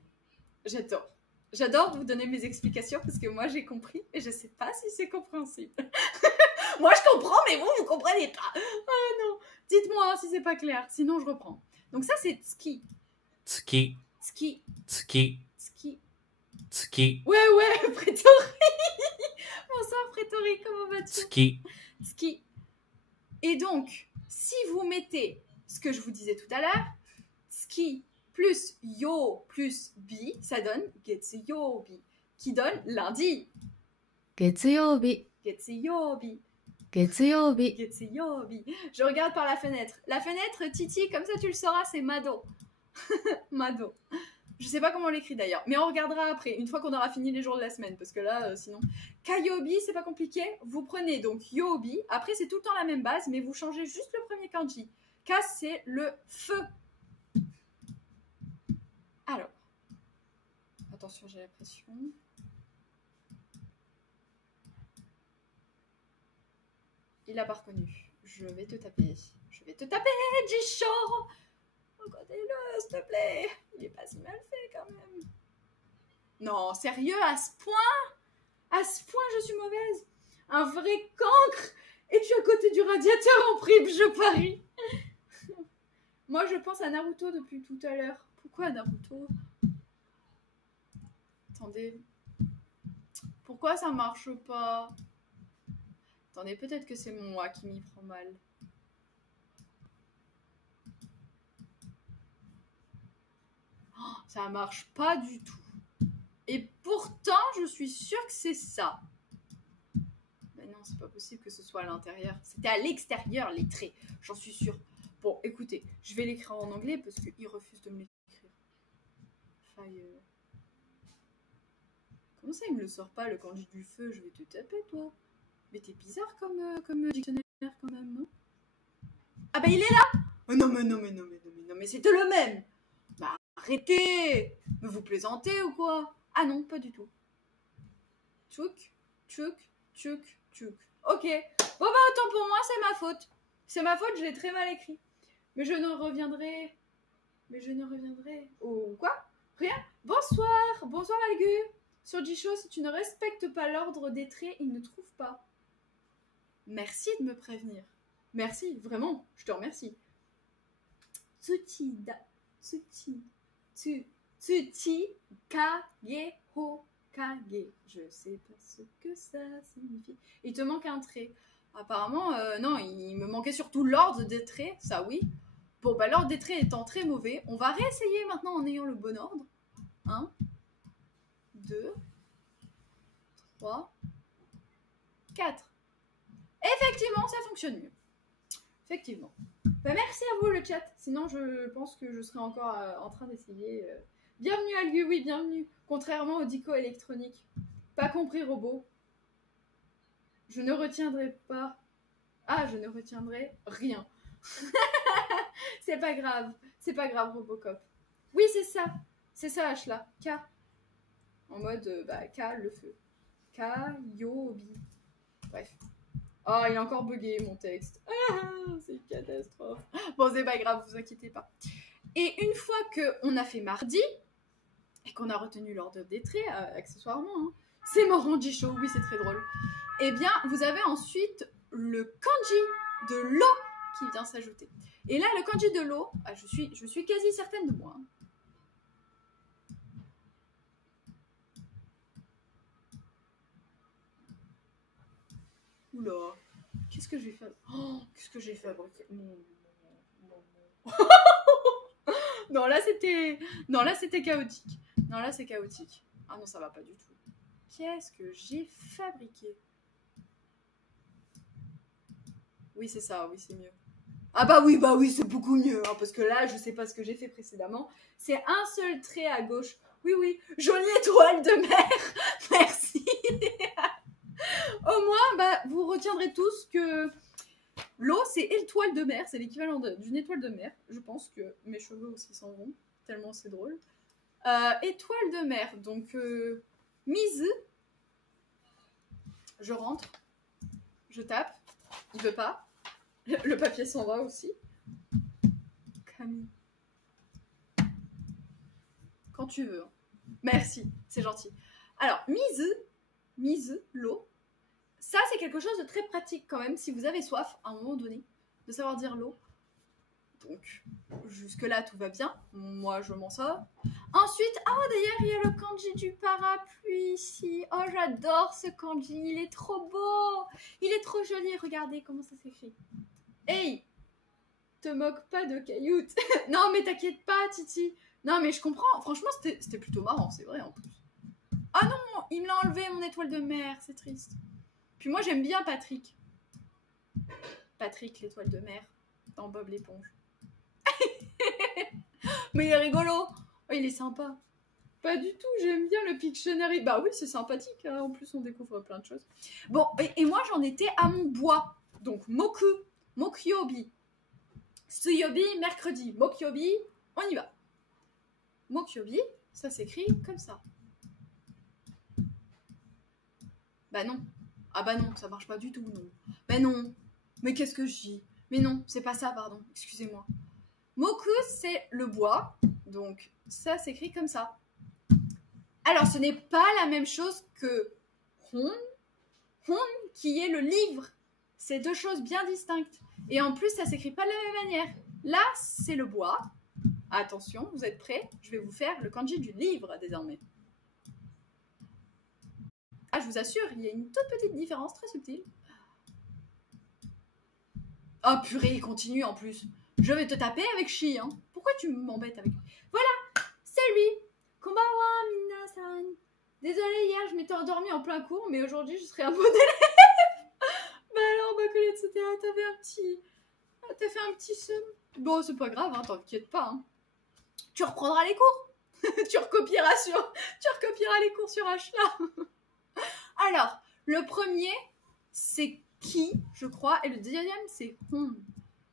J'adore. J'adore vous donner mes explications parce que moi j'ai compris et je sais pas si c'est compréhensible. Moi je comprends mais vous comprenez pas. Oh non. Dites-moi si c'est pas clair, sinon je reprends. Donc ça c'est tsuki. Tsuki. Tsuki. 月、 Tsuki. 月、 Ouais, Prétori. Bonsoir Prétori, comment vas-tu? 月、 Tsuki. Et donc, si vous mettez ce que je vous disais tout à l'heure, tsuki plus yo plus bi, ça donne getsuyobi, qui donne lundi. 月曜日、 Getsuyobi, 月曜日、 getsuyobi. Je regarde par la fenêtre. La fenêtre, Titi, comme ça tu le sauras, c'est Mado. Mado. Je sais pas comment on l'écrit d'ailleurs, mais on regardera après, une fois qu'on aura fini les jours de la semaine, parce que là, sinon... Kayobi, c'est pas compliqué. Vous prenez donc yobi, après c'est tout le temps la même base, mais vous changez juste le premier kanji. Ka, c'est le feu. Alors, attention, j'ai la pression. Il l'a pas reconnu. Je vais te taper. Je vais te taper, Jisho. Reconnais-le, s'il te plaît. Il est pas si mal fait quand même. Non, sérieux, à ce point? À ce point, je suis mauvaise. Un vrai cancre. Et tu es à côté du radiateur en prime, je parie. Moi, je pense à Naruto depuis tout à l'heure. Pourquoi Naruto? Attendez. Pourquoi ça marche pas? Attendez, peut-être que c'est moi qui m'y prends mal. Oh, ça marche pas du tout. Et pourtant, je suis sûre que c'est ça. Mais non, c'est pas possible que ce soit à l'intérieur. C'était à l'extérieur, les traits. J'en suis sûre. Bon, écoutez, je vais l'écrire en anglais parce qu'il refuse de me l'écrire. Fire. Comment ça, il me le sort pas, le kanji du feu? Je vais te taper, toi. Mais t'es bizarre comme dictionnaire, quand même, non? Ah bah, il est là! Oh non, mais c'était le même! Bah, arrêtez! Mais vous plaisantez ou quoi? Ah non, pas du tout. Tchouk, tchouk, tchouk, tchouk. Ok. Bon bah, autant pour moi, c'est ma faute. C'est ma faute, je l'ai très mal écrit. Mais je ne reviendrai... Oh, quoi? Rien? Bonsoir! Bonsoir, Algu! Sur Jisho, si tu ne respectes pas l'ordre des traits, il ne trouve pas. Merci de me prévenir. Merci, vraiment, je te remercie. Tsuchi, kage, ho, kage. Je sais pas ce que ça signifie. Il te manque un trait. Apparemment, non, il me manquait surtout l'ordre des traits, ça oui. Bon, bah l'ordre des traits étant très mauvais, on va réessayer maintenant en ayant le bon ordre. 1, 2, 3, 4. Effectivement, ça fonctionne mieux. Effectivement. Bah, merci à vous le chat. Sinon, je pense que je serais encore en train d'essayer. Bienvenue Algu, oui, bienvenue. Contrairement au dico électronique. Pas compris robot. Je ne retiendrai pas. Ah, je ne retiendrai rien. C'est pas grave. C'est pas grave, Robocop. Oui, c'est ça. C'est ça, Ashla. K. En mode, K, le feu. K, Yobi. Bref. Oh, il a encore bugué mon texte. Ah, c'est une catastrophe. Bon, c'est pas grave, vous inquiétez pas. Et une fois qu'on a fait mardi, et qu'on a retenu l'ordre des traits, accessoirement, hein, c'est marrant, Jisho, oui, c'est très drôle. Eh bien, vous avez ensuite le kanji de l'eau qui vient s'ajouter. Et là, le kanji de l'eau, je suis quasi certaine de moi. Oula, qu'est-ce que j'ai fait? Oh, qu'est-ce que j'ai fabriqué? Non, là, c'était chaotique. Non, là, c'est chaotique. Ah non, ça va pas du tout. Qu'est-ce que j'ai fabriqué? Oui, c'est ça, oui, c'est mieux. Ah bah oui, c'est beaucoup mieux, hein, parce que là, je sais pas ce que j'ai fait précédemment. C'est un seul trait à gauche. Oui, jolie étoile de mer. Merci. Au moins, bah, vous retiendrez tous que l'eau, c'est étoile de mer. C'est l'équivalent d'une étoile de mer. Je pense que mes cheveux aussi s'en vont, tellement c'est drôle. Étoile de mer, donc mise. Je rentre. Je tape. Il veut pas. Le papier s'en va aussi. Camille. Quand tu veux. Merci, c'est gentil. Alors, mise, l'eau. Ça, c'est quelque chose de très pratique quand même, si vous avez soif, à un moment donné, de savoir dire l'eau. Donc, jusque-là, tout va bien. Moi, je m'en sors. Ensuite, oh, d'ailleurs, il y a le kanji du parapluie ici. Oh, j'adore ce kanji. Il est trop beau. Il est trop joli. Regardez comment ça s'écrit. Hey, te moque pas de cailloute. Non, mais t'inquiète pas, Titi. Non, mais je comprends. Franchement, c'était plutôt marrant, c'est vrai, en plus. Ah non, il me l'a enlevé, mon étoile de mer. C'est triste. Puis moi, j'aime bien Patrick. Patrick, l'étoile de mer, dans Bob l'éponge. Mais il est rigolo. Oh, il est sympa. Pas du tout, j'aime bien le Pictionary. Bah oui, c'est sympathique, hein. En plus on découvre plein de choses. Bon, et moi j'en étais à mon bois. Donc Moku, Mokyobi. Tsuyobi, mercredi. Mokyobi, on y va. Mokyobi, ça s'écrit comme ça. Bah non. Ah bah non, ça marche pas du tout, non. Bah non. Mais qu'est-ce que je dis? Mais non, c'est pas ça, pardon. Excusez-moi. Moku, c'est le bois. Donc, ça s'écrit comme ça. Alors, ce n'est pas la même chose que Hon. Hon, qui est le livre. C'est deux choses bien distinctes. Et en plus, ça s'écrit pas de la même manière. Là, c'est le bois. Attention, vous êtes prêts? Je vais vous faire le kanji du livre, désormais. Ah, je vous assure, il y a une toute petite différence, très subtile. Oh purée, il continue en plus. Je vais te taper avec Shi, hein. Pourquoi tu m'embêtes avec... Voilà, c'est lui. Konbanwa, minasan. Désolée, hier, je m'étais endormie en plein cours, mais aujourd'hui, je serai un bon élève. Bah alors, ma collègue, c'était... T'as fait un petit seum. Bon, c'est pas grave, hein, t'inquiète pas. Hein. Tu reprendras les cours. tu recopieras les cours sur HLA. Alors, le premier, c'est Ki, je crois, et le deuxième, c'est Hon.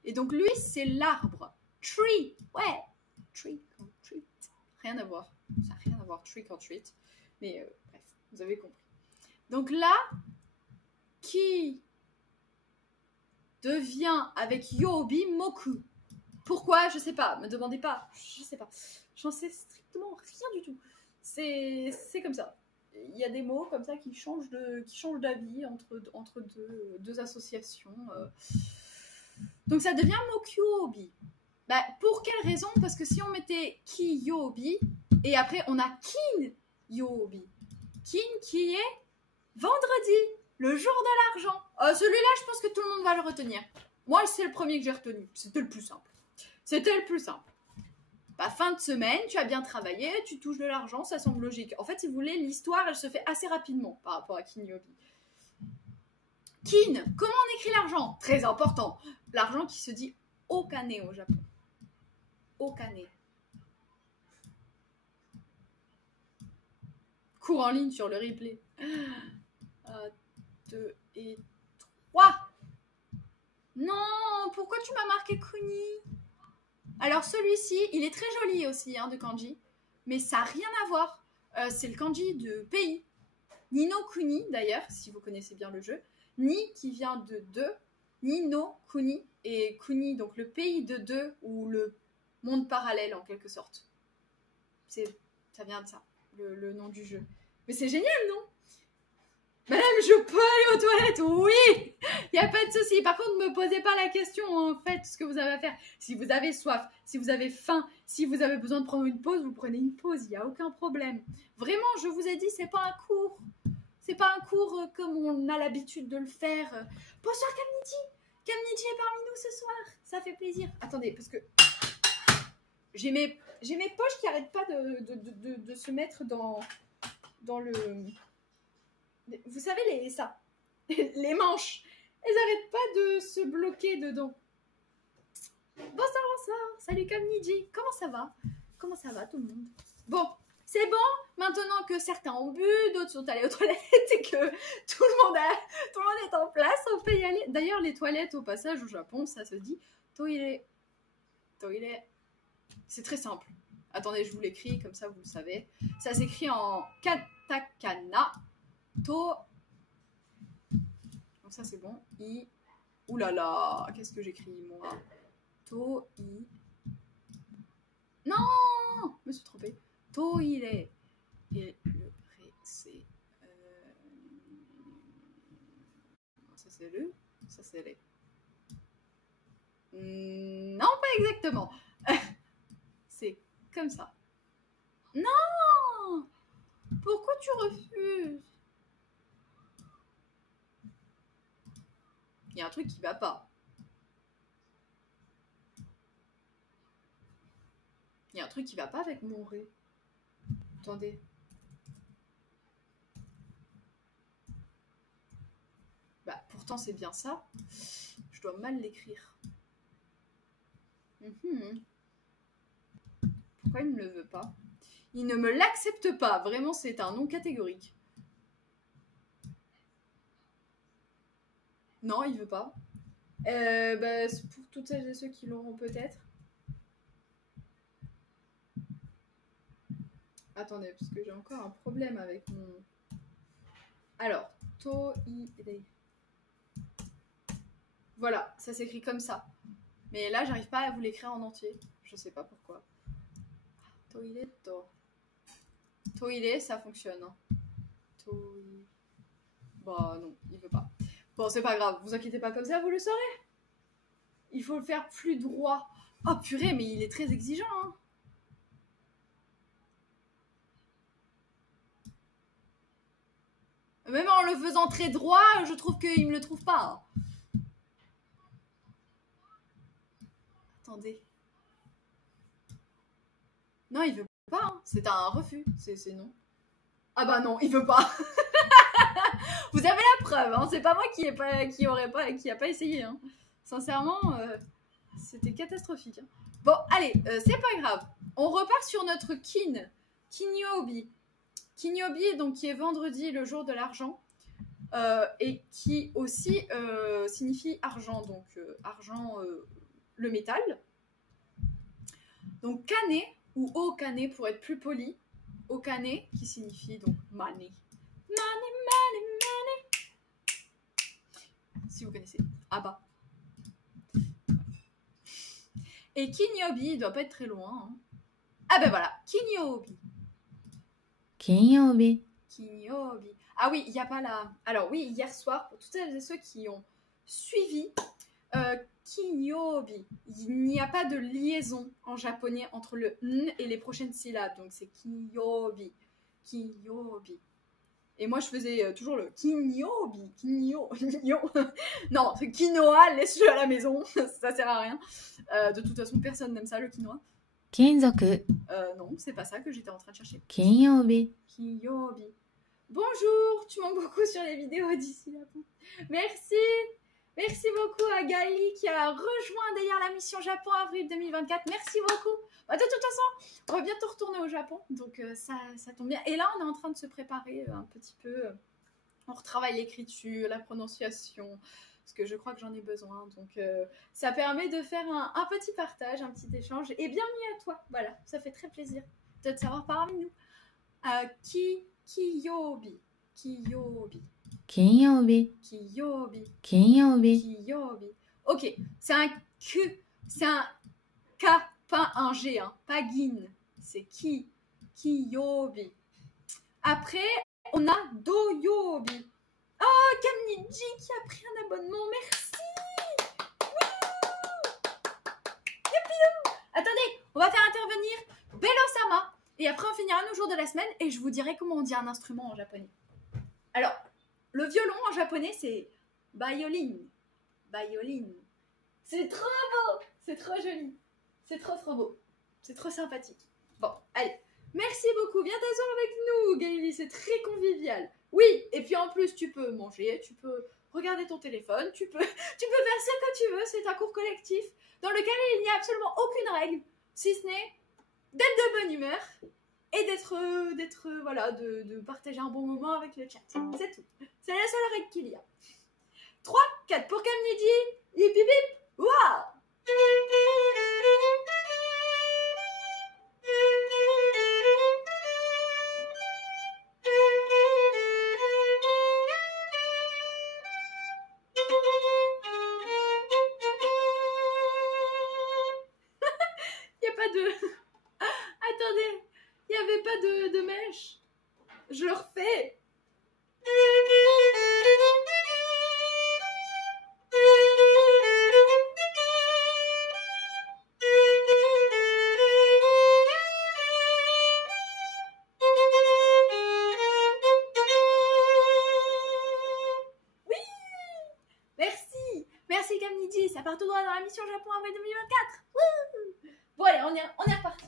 Et donc, lui, c'est l'arbre. Tree, ouais. Trick or treat. Rien à voir. Ça n'a rien à voir, trick or treat. Mais bref, vous avez compris. Donc là, Ki devient avec Yobi Moku. Pourquoi? Je sais pas. Me demandez pas. Je sais pas. J'en sais strictement rien du tout. C'est comme ça. Il y a des mots comme ça qui changent d'avis entre deux associations. Donc ça devient Mokyobi. Bah, pour quelle raison? Parce que si on mettait Kiyobi et après on a Kin Yobi. Kin qui est vendredi, le jour de l'argent. Celui-là, je pense que tout le monde va le retenir. Moi, c'est le premier que j'ai retenu. C'était le plus simple. Bah, fin de semaine, tu as bien travaillé, tu touches de l'argent, ça semble logique. En fait, si vous voulez, l'histoire, elle se fait assez rapidement par rapport à Kinyobi. Kin, comment on écrit l'argent? Très important. L'argent qui se dit okane au Japon. Okane. Cours en ligne sur le replay. 2 et 3. Non, pourquoi tu m'as marqué Kuni? Alors celui-ci, il est très joli aussi, hein, de kanji, mais ça n'a rien à voir. C'est le kanji de pays. Ni no Kuni, d'ailleurs, si vous connaissez bien le jeu. Ni qui vient de deux, ni no Kuni. Et Kuni, donc le pays de deux, ou le monde parallèle en quelque sorte. Ça vient de ça, le nom du jeu. Mais c'est génial, non? Madame, je peux aller aux toilettes? Oui! Il n'y a pas de souci. Par contre, ne me posez pas la question, en fait, ce que vous avez à faire. Si vous avez soif, si vous avez faim, si vous avez besoin de prendre une pause, vous prenez une pause. Il n'y a aucun problème. Vraiment, je vous ai dit, c'est pas un cours. C'est pas un cours comme on a l'habitude de le faire. Bonsoir, Kamniji. Kamniji est parmi nous ce soir. Ça fait plaisir. Attendez, parce que j'ai mes poches qui n'arrêtent pas de se mettre dans le... Vous savez, les manches, elles n'arrêtent pas de se bloquer dedans. Bonsoir. Salut Kamniji. Comment ça va tout le monde? Bon, c'est bon. Maintenant que certains ont bu, d'autres sont allés aux toilettes et que tout le monde est en place, on peut y aller. D'ailleurs, les toilettes au passage au Japon, ça se dit toire. C'est très simple. Attendez, je vous l'écris, comme ça vous le savez. Ça s'écrit en katakana. Donc ça c'est bon. Ouh là là, qu'est-ce que j'écris moi? Non, je me suis trompée. Toire. Et le ré c'est ça c'est le, ça c'est les. Non, pas exactement. C'est comme ça. Non! Pourquoi tu refuses? Il y a un truc qui va pas. Il y a un truc qui va pas avec mon ré. Attendez. Bah, pourtant, c'est bien ça. Je dois mal l'écrire. Pourquoi il ne le veut pas? Il ne me l'accepte pas. Vraiment, c'est un non catégorique. Non, il veut pas. Bah, pour toutes celles et ceux qui l'auront peut-être. Attendez, parce que j'ai encore un problème avec mon... Alors, Toide. Voilà, ça s'écrit comme ça. Mais là, j'arrive pas à vous l'écrire en entier. Je sais pas pourquoi. Toiletto. Toile, ça fonctionne. Hein. Bah non, il veut pas. Bon, c'est pas grave, vous inquiétez pas comme ça, vous le saurez. Il faut le faire plus droit. Oh purée, mais il est très exigeant. Hein. Même en le faisant très droit, je trouve qu'il me le trouve pas. Attendez. Non, il veut pas. Hein. C'est un refus. C'est non. Ah bah non, il veut pas. Vous avez la preuve. Hein. C'est pas moi qui a pas essayé. Hein. Sincèrement, c'était catastrophique. Hein. Bon, allez, c'est pas grave. On repart sur notre Kinyobi. Kinyobi, donc qui est vendredi, le jour de l'argent. Et qui aussi signifie argent, donc argent, le métal. Donc kane ou okane pour être plus poli, okane qui signifie donc money. Money, money, money. Si vous connaissez, ah bah. Et Kinyobi, il doit pas être très loin. Hein. Ah ben voilà, Kinyobi. Kinyobi. Kinyobi. Ah oui, il n'y a pas la... Alors oui, hier soir, pour toutes celles et ceux qui ont suivi, Kinyobi. Il n'y a pas de liaison en japonais entre le n et les prochaines syllabes. Donc c'est Kinyobi. Kinyobi. Et moi, je faisais toujours le Kinyobi. Non, quinoa, laisse-le à la maison. Ça sert à rien. De toute façon, personne n'aime ça, le quinoa. Kinzoku. Non, c'est pas ça que j'étais en train de chercher. Kinyobi. Kinyobi. Bonjour, tu manques beaucoup sur les vidéos d'ici là. Merci. Merci beaucoup à Gali qui a rejoint d'ailleurs la mission Japon avril 2024. Merci beaucoup. Bah, de toute façon, on va bientôt retourner au Japon, donc ça tombe bien. Et là, on est en train de se préparer un petit peu. On retravaille l'écriture, la prononciation, parce que je crois que j'en ai besoin. Donc ça permet de faire un petit partage, un petit échange. Et bienvenue à toi. Voilà, ça fait très plaisir de te savoir parmi nous. Kiyobi. Kiyobi. Kinyobi. Kiyobi. Kinyobi. Kiyobi. Ok, c'est un Q, c'est un K, pas un G, hein, pas Gin. C'est Kiyobi. Après, on a Doyobi. Oh, Kamniji qui a pris un abonnement, merci. Youpi. Attendez, on va faire intervenir Bello-sama. Et après, on finira nos jours de la semaine et je vous dirai comment on dit un instrument en japonais. Alors, le violon en japonais, c'est violin. Violin. C'est trop beau. C'est trop joli. C'est trop beau. C'est trop sympathique. Bon, allez. Merci beaucoup. Viens t'asseoir avec nous, Gaëlie. C'est très convivial. Oui, et puis en plus, tu peux manger, tu peux regarder ton téléphone, tu peux faire ce que tu veux. C'est un cours collectif dans lequel il n'y a absolument aucune règle, si ce n'est d'être de bonne humeur et voilà, de partager un bon moment avec le chat. C'est tout. C'est la seule règle qu'il y a. 3, 4 pour Kamniji. Hip hip hip. Waouh. Il n'y a pas de... Attendez, il n'y avait pas de mèche. Je le refais. part tout droit dans la mission Japon Avril 2024. Wouh. Bon allez, on est reparti.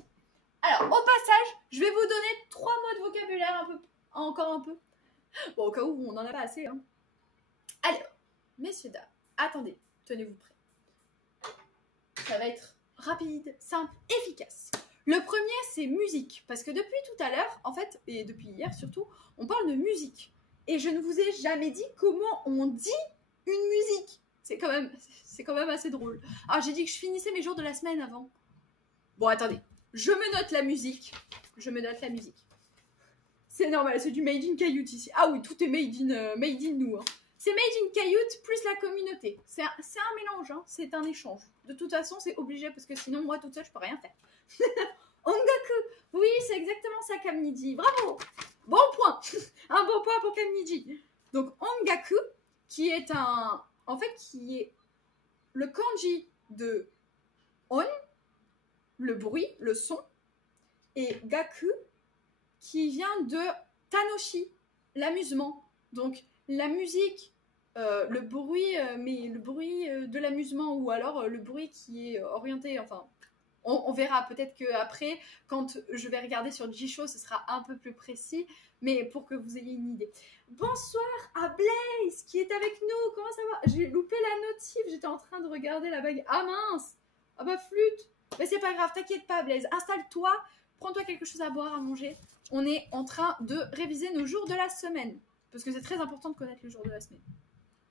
Alors, au passage, je vais vous donner 3 mots de vocabulaire encore un peu. Bon, au cas où on n'en a pas assez. Hein. Alors, messieurs, dames, attendez, tenez-vous prêts. Ça va être rapide, simple, efficace. Le premier, c'est musique. Parce que depuis tout à l'heure, en fait, et depuis hier surtout, on parle de musique. Et je ne vous ai jamais dit comment on dit une musique. C'est quand même assez drôle. Ah, j'ai dit que je finissais mes jours de la semaine avant. Bon, attendez. Je me note la musique. C'est normal, c'est du made in Caillout ici. Ah oui, tout est made in nous. Hein. C'est made in Caillout plus la communauté. C'est un mélange, hein. C'est un échange. De toute façon, c'est obligé parce que sinon, moi, toute seule, je peux rien faire. Ongaku. Oui, c'est exactement ça, Kamniji. Bravo. Bon point. Un bon point pour Kamniji. Donc, ongaku, qui est qui est le kanji de on, le bruit, le son, et gaku, qui vient de tanoshi, l'amusement. Donc, la musique, le bruit, mais le bruit de l'amusement, ou alors le bruit qui est orienté, enfin, on verra peut-être qu'après, quand je vais regarder sur Jisho, ce sera un peu plus précis, mais pour que vous ayez une idée. Bonsoir à Blaze, qui est avec nous, comment ça va? J'ai loupé la notif, j'étais en train de regarder la bague. Ah mince! Ah bah flûte! Mais c'est pas grave, t'inquiète pas Blaze, installe-toi, prends-toi quelque chose à boire, à manger. On est en train de réviser nos jours de la semaine. Parce que c'est très important de connaître le jour de la semaine.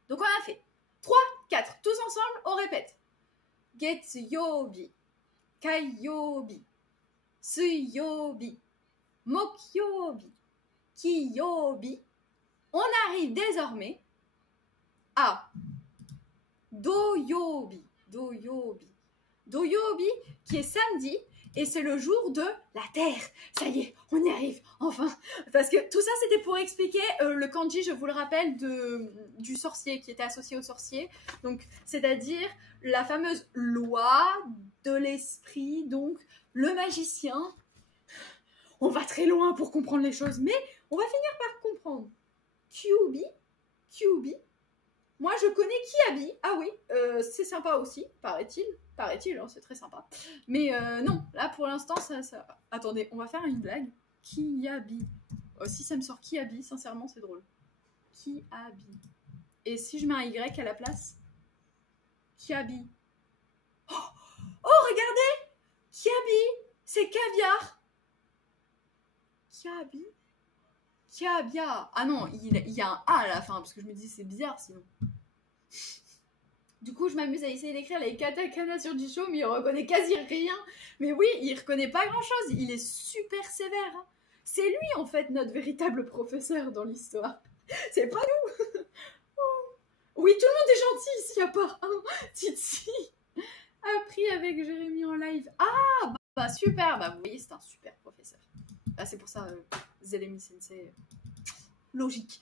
Donc on a fait 3, 4, tous ensemble, on répète. Getsuyobi, Kaiyobi, Suyobi, Mokyobi, Kiyobi. On arrive désormais à Doyobi, qui est samedi. Et c'est le jour de la Terre. Ça y est, on y arrive, enfin. Parce que tout ça, c'était pour expliquer le kanji, je vous le rappelle, du sorcier, qui était associé au sorcier. Donc, c'est-à-dire la fameuse loi de l'esprit, donc le magicien. On va très loin pour comprendre les choses, mais on va finir par comprendre. Kyubi. Moi, je connais Kiabi. Ah oui, c'est sympa aussi, paraît-il. Paraît-il, hein, c'est très sympa. Mais non, là, pour l'instant, ça... Attendez, on va faire une blague. Kiabi. Si ça me sort Kiabi, sincèrement, c'est drôle. Kiabi. Et si je mets un Y à la place? Kiabi. Oh, regardez! Kiabi, c'est caviar. Kiabi. Kiabia. Ah non, il y a un A à la fin, parce que je me dis c'est bizarre sinon. Du coup, je m'amuse à essayer d'écrire les katakana sur Jisho, mais il reconnaît quasi rien. Mais oui, il reconnaît pas grand-chose. Il est super sévère. Hein. C'est lui, en fait, notre véritable professeur dans l'histoire. C'est pas nous. Oui, tout le monde est gentil ici, à part un. Titi. Appris avec Jérémy en live. Ah, bah super. Bah vous voyez, c'est un super professeur. Ah, c'est pour ça, Zelemi Sensei, logique.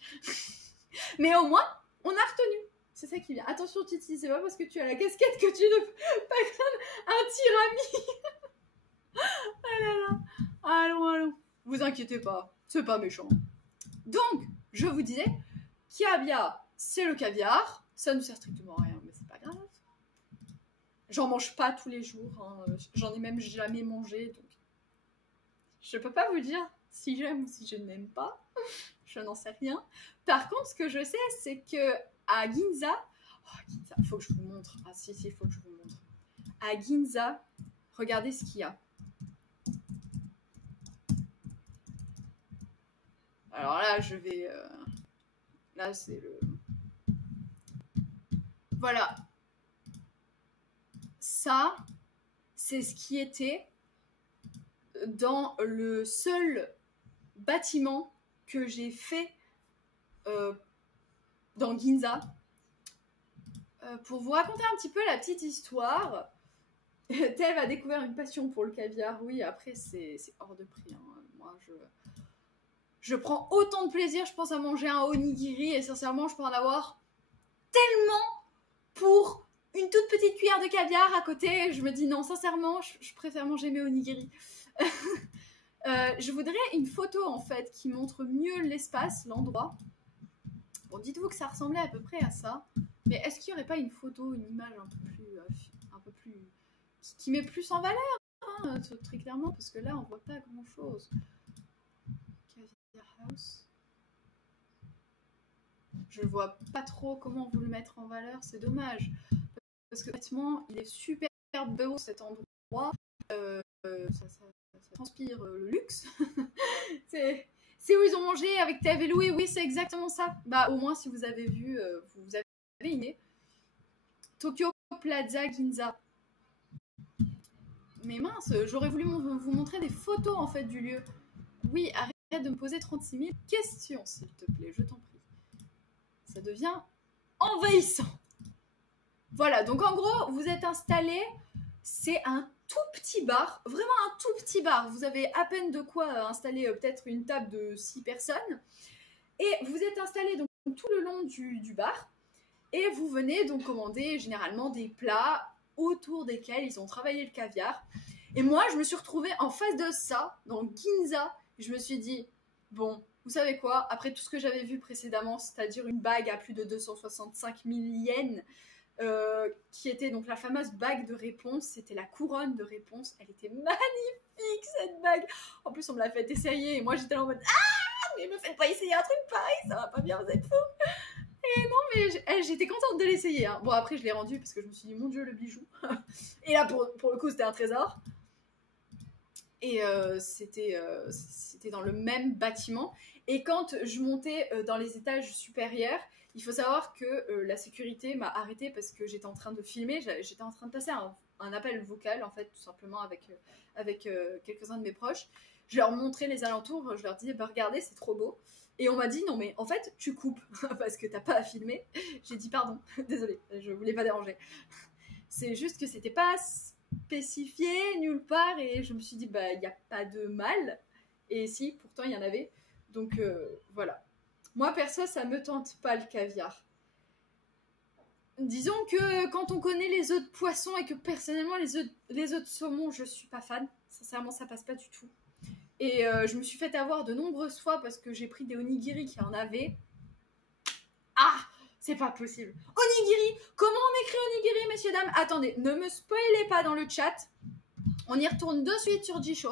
Mais au moins, on a retenu. C'est ça qui vient. Attention Titi, c'est pas parce que tu as la casquette que tu ne peux pas craindre un tirami. Ah là là. Allons. Vous inquiétez pas, c'est pas méchant. Donc, je vous disais, Kiabia, c'est le caviar. Ça ne sert strictement à rien, mais c'est pas grave. J'en mange pas tous les jours. Hein. J'en ai même jamais mangé, donc je peux pas vous dire si j'aime ou si je n'aime pas. Je n'en sais rien. Par contre, ce que je sais, c'est que à Ginza... Oh, Ginza, il faut que je vous montre. Ah si, il faut que je vous montre. À Ginza, regardez ce qu'il y a. Alors là, je vais... Là, c'est le... Voilà. Ça, c'est ce qui était dans le seul bâtiment que j'ai fait dans Ginza. Pour vous raconter un petit peu la petite histoire, Tev a découvert une passion pour le caviar. Oui, après, c'est hors de prix. Hein. Moi, je prends autant de plaisir, je pense, à manger un onigiri, et sincèrement, je peux en avoir tellement pour une toute petite cuillère de caviar à côté. Je me dis non, sincèrement, je préfère manger mes onigiri. Je voudrais une photo en fait qui montre mieux l'espace, l'endroit. Bon, dites-vous que ça ressemblait à peu près à ça. Mais est-ce qu'il n'y aurait pas une photo, une image un peu plus qui met plus en valeur, hein, très clairement, parce que là, on voit pas grand-chose. Caviar House. Je vois pas trop comment vous le mettre en valeur, c'est dommage. Parce que honnêtement, il est super beau cet endroit. Ça transpire le luxe. c'est où ils ont mangé avec Thèves et Louis, oui, c'est exactement ça. Bah, au moins, si vous avez vu, vous avez une idée. Tokyo Plaza Ginza. Mais mince, j'aurais voulu vous montrer des photos en fait du lieu. Oui, arrête de me poser 36 000 questions, s'il te plaît, je t'en prie. Ça devient envahissant. Voilà, donc en gros, vous êtes installé, c'est un tout petit bar, vraiment un tout petit bar. Vous avez à peine de quoi installer peut-être une table de 6 personnes. Et vous êtes installé donc tout le long du bar. Et vous venez donc commander généralement des plats autour desquels ils ont travaillé le caviar. Et moi, je me suis retrouvée en face de ça, dans Ginza. Je me suis dit, bon, vous savez quoi, après tout ce que j'avais vu précédemment, c'est-à-dire une bague à plus de 265 000 yens, qui était donc la fameuse bague de réponse, c'était la couronne de réponse. Elle était magnifique, cette bague. En plus, on me l'a fait essayer et moi, j'étais là en mode, ah, mais me faites pas essayer un truc pareil, ça va pas bien, vous êtes fous. Et non, mais j'étais contente de l'essayer. Hein. Bon, après, je l'ai rendu parce que je me suis dit, mon Dieu, le bijou. Et là, pour le coup, c'était un trésor. Et c'était dans le même bâtiment. Et quand je montais dans les étages supérieurs, il faut savoir que la sécurité m'a arrêtée parce que j'étais en train de filmer. J'étais en train de passer un appel vocal, en fait, tout simplement avec quelques-uns de mes proches. Je leur montrais les alentours. Je leur disais, bah, regardez, c'est trop beau. Et on m'a dit, non mais en fait, tu coupes parce que t'as pas à filmer. J'ai dit, pardon, désolée, je voulais pas déranger. C'est juste que c'était pas spécifié nulle part et je me suis dit, bah, il n'y a pas de mal. Et si, pourtant, il y en avait. Donc, voilà. Moi, perso, ça me tente pas le caviar. Disons que quand on connaît les œufs de poisson et que personnellement, les œufs de saumon, je suis pas fan. Sincèrement, ça passe pas du tout. Et je me suis fait avoir de nombreuses fois parce que j'ai pris des onigiri qui en avaient. Ah, c'est pas possible. Onigiri, comment on écrit onigiri, messieurs, dames? Attendez, ne me spoilez pas dans le chat. On y retourne de suite sur Jisho.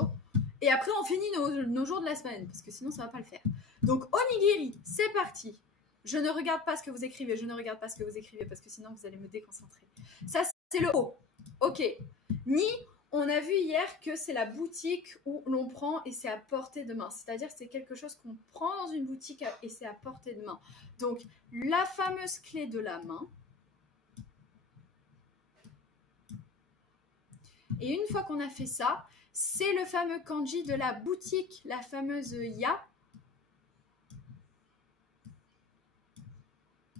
Et après, on finit nos jours de la semaine parce que sinon, ça va pas le faire. Donc, onigiri, c'est parti. Je ne regarde pas ce que vous écrivez, parce que sinon, vous allez me déconcentrer. Ça, c'est le O. Ok. Ni... On a vu hier que c'est la boutique où l'on prend et c'est à portée de main. C'est-à-dire que c'est quelque chose qu'on prend dans une boutique et c'est à portée de main. Donc, la fameuse clé de la main. Et une fois qu'on a fait ça, c'est le fameux kanji de la boutique, la fameuse ya.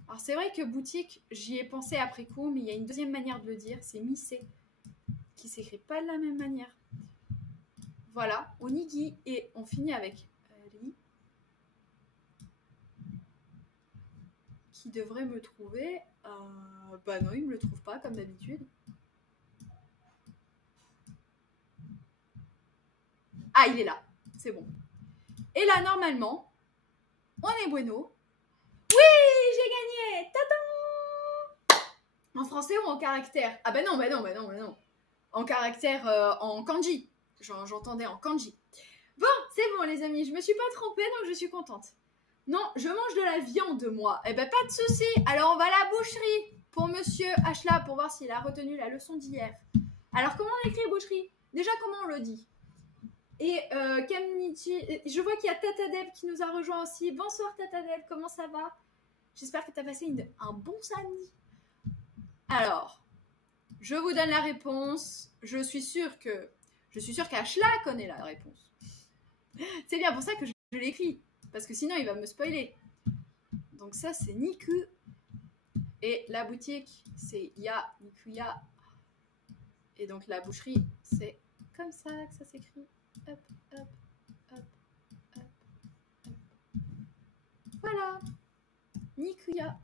Alors, c'est vrai que boutique, j'y ai pensé après coup, mais il y a une deuxième manière de le dire, c'est mise. Qui s'écrit pas de la même manière. Voilà, onigi et on finit avec ri qui devrait me trouver. Bah non, il me le trouve pas comme d'habitude. Ah, il est là, c'est bon. Et là, normalement, on est bueno. Oui, j'ai gagné. Tadam! En français ou en caractère? Ah bah non. En caractère, en kanji. J'entendais en kanji. Bon, c'est bon les amis, je me suis pas trompée, donc je suis contente. Non, je mange de la viande, moi. Eh ben, pas de souci. Alors, on va à la boucherie pour monsieur Ashla pour voir s'il a retenu la leçon d'hier. Alors, comment on écrit boucherie? Déjà, comment on le dit? Et Kamnichi, je vois qu'il y a Tata Deb qui nous a rejoint aussi. Bonsoir Tata Deb, comment ça va? J'espère que tu as passé un bon samedi. Alors... je vous donne la réponse. Je suis sûre qu'Ashla connaît la réponse. C'est bien pour ça que je l'écris. Parce que sinon, il va me spoiler. Donc ça, c'est Niku. Et la boutique, c'est Ya, Nikuya. Et donc la boucherie, c'est comme ça que ça s'écrit. Hop, hop, hop, hop, hop. Voilà. Nikuya.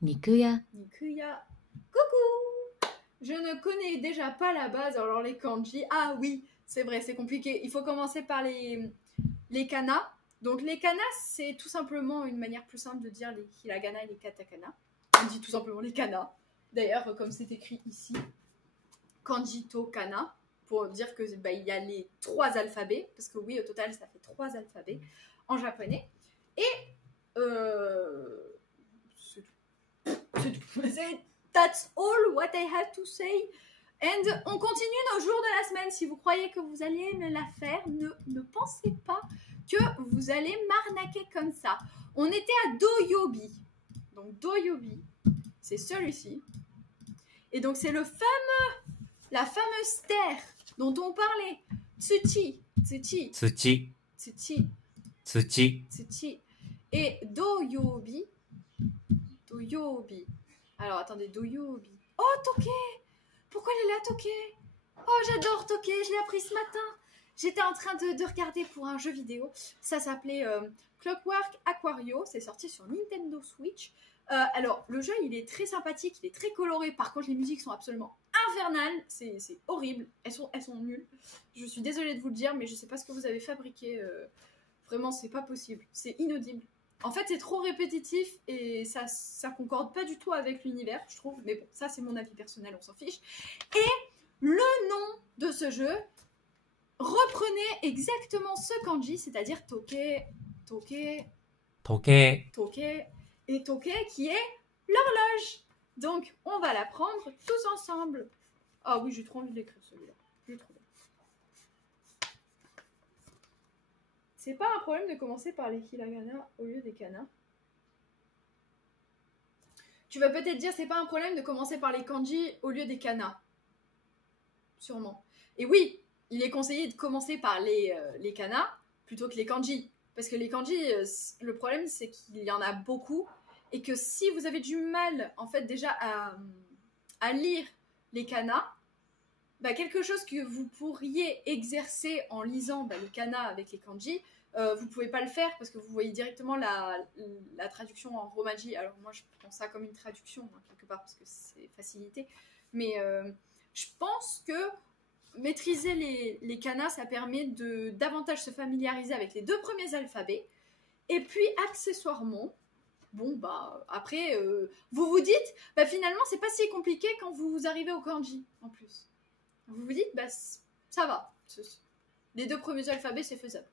Nikuya. Nikuya. Coucou! Je ne connais déjà pas la base, alors les kanji. Ah oui, c'est vrai, c'est compliqué. Il faut commencer par les kana. Donc les kana, c'est tout simplement une manière plus simple de dire les hiragana et les katakana. on dit tout simplement les kana. D'ailleurs, comme c'est écrit ici, kanji to kana, pour dire que bah, il y a les 3 alphabets, parce que oui, au total, ça fait 3 alphabets en japonais. Et c'est tout. C'est tout. That's all what I have to say. And on continue nos jours de la semaine. Si vous croyez que vous allez me la faire, ne pensez pas que vous allez m'arnaquer comme ça. On était à Doyobi. Donc Doyobi, c'est celui-ci. Et donc c'est la fameuse terre dont on parlait. Tsuchi. Tsuchi. 土、 Tsuchi. 土、 Tsuchi. Et Doyobi. Doyobi. Alors attendez, Doyobi. Oh, Toke! Pourquoi elle est là, Toke? Oh, j'adore Toke, je l'ai appris ce matin. J'étais en train de regarder pour un jeu vidéo. Ça s'appelait Clockwork Aquario. C'est sorti sur Nintendo Switch. Alors, le jeu, il est très sympathique, il est très coloré. Par contre, les musiques sont absolument infernales. C'est horrible. Elles sont nulles. Je suis désolée de vous le dire, mais je sais pas ce que vous avez fabriqué. Vraiment, c'est pas possible. C'est inaudible. En fait, c'est trop répétitif et ça concorde pas du tout avec l'univers, je trouve. Mais bon, ça, c'est mon avis personnel, on s'en fiche. Et le nom de ce jeu, reprenez exactement ce kanji, c'est-à-dire Toke, Toke, 時計、 Toke, et Toke qui est l'horloge. Donc, on va la prendre tous ensemble. Ah oui, j'ai trop envie de l'écrire celui-là. J'ai trop envie. C'est pas un problème de commencer par les hiragana au lieu des kana. Tu vas peut-être dire c'est pas un problème de commencer par les kanji au lieu des kana. Sûrement. Et oui, il est conseillé de commencer par les kana plutôt que les kanji. Parce que les kanji, le problème c'est qu'il y en a beaucoup et que si vous avez du mal en fait déjà à lire les kana, bah, quelque chose que vous pourriez exercer en lisant le kana avec les kanji, vous pouvez pas le faire parce que vous voyez directement la traduction en romaji. Alors moi je prends ça comme une traduction quelque part parce que c'est facilité. Mais je pense que maîtriser les kana, ça permet de davantage se familiariser avec les 2 premiers alphabets. Et puis accessoirement, bon bah après vous vous dites bah finalement c'est pas si compliqué quand vous arrivez au kanji en plus. Vous vous dites, bah, ça va. Les 2 premiers alphabets, c'est faisable.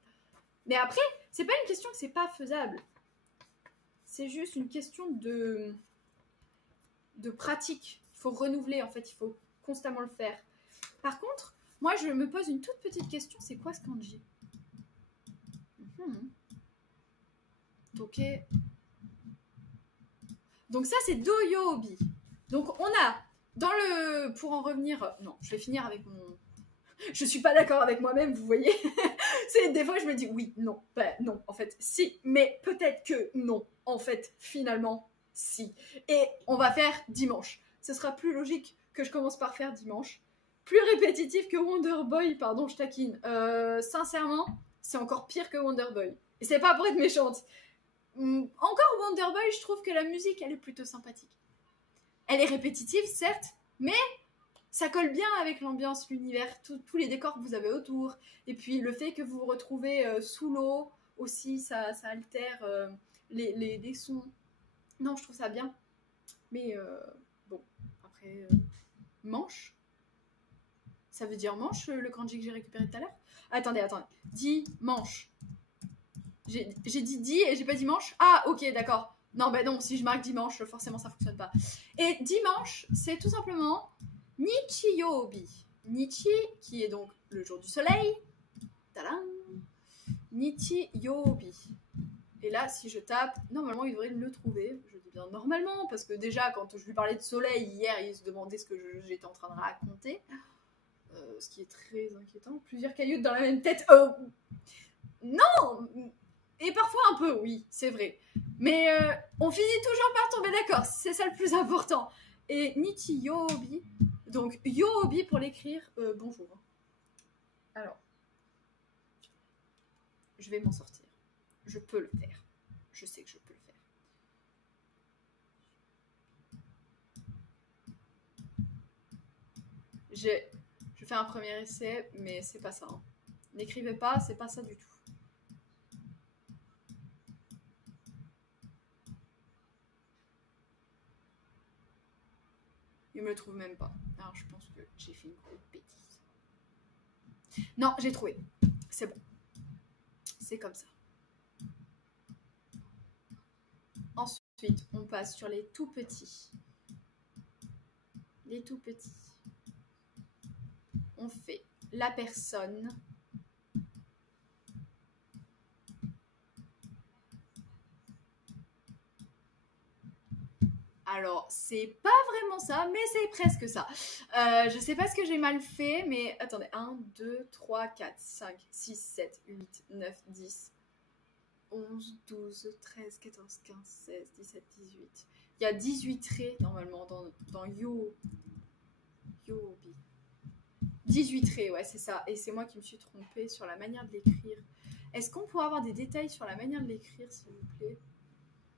Mais après, c'est pas une question que c'est pas faisable. C'est juste une question de pratique. Il faut renouveler, en fait. Il faut constamment le faire. Par contre, moi, je me pose une toute petite question. C'est quoi ce kanji? Ok. Donc ça, c'est Doyobi. Donc, on a... Pour en revenir... Non, je vais finir avec mon... Je suis pas d'accord avec moi-même, vous voyez. Des fois, je me dis oui, non, non, en fait, si, mais peut-être que non. En fait, finalement, si. Et on va faire dimanche. Ce sera plus logique que je commence par faire dimanche. Plus répétitif que Wonder Boy, pardon, je taquine. Sincèrement, c'est encore pire que Wonder Boy. Et c'est pas pour être méchante. Encore Wonder Boy, je trouve que la musique, elle est plutôt sympathique. Elle est répétitive, certes, mais ça colle bien avec l'ambiance, l'univers, tous les décors que vous avez autour. Et puis le fait que vous vous retrouvez sous l'eau, aussi, ça altère les sons. Non, je trouve ça bien. Mais bon, après, manche. Ça veut dire manche, le kanji que j'ai récupéré tout à l'heure? Attendez. Dimanche. J'ai dit di et j'ai pas dit manche? Ah, ok, d'accord. Non, bah non, si je marque dimanche, forcément ça fonctionne pas. Et dimanche, c'est tout simplement Nichiyobi. Nichi, qui est donc le jour du soleil. Tadam! Nichiyobi. Et là, si je tape, normalement, il devrait le trouver. Je dis bien normalement, parce que déjà, quand je lui parlais de soleil hier, il se demandait ce que j'étais en train de raconter. Ce qui est très inquiétant. Plusieurs cailloux dans la même tête. Non! Et parfois un peu, oui, c'est vrai. Mais on finit toujours par tomber d'accord. C'est ça le plus important. Et Nichiyobi. Donc, Yobi pour l'écrire, bonjour. Alors, je vais m'en sortir. Je peux le faire. Je sais que je peux le faire. Je fais un premier essai, mais c'est pas ça. Hein. N'écrivez pas, c'est pas ça du tout. me le trouve même pas. Alors, je pense que j'ai fait une grosse bêtise. Non, j'ai trouvé. C'est bon. C'est comme ça. Ensuite, on passe sur les tout petits. Les tout petits. On fait la personne. Alors, c'est pas vraiment ça, mais c'est presque ça. Je sais pas ce que j'ai mal fait, mais attendez. 1, 2, 3, 4, 5, 6, 7, 8, 9, 10, 11, 12, 13, 14, 15, 16, 17, 18. Il y a 18 traits normalement dans Yobi. 18 traits, ouais, c'est ça. Et c'est moi qui me suis trompée sur la manière de l'écrire. Est-ce qu'on pourrait avoir des détails sur la manière de l'écrire, s'il vous plaît?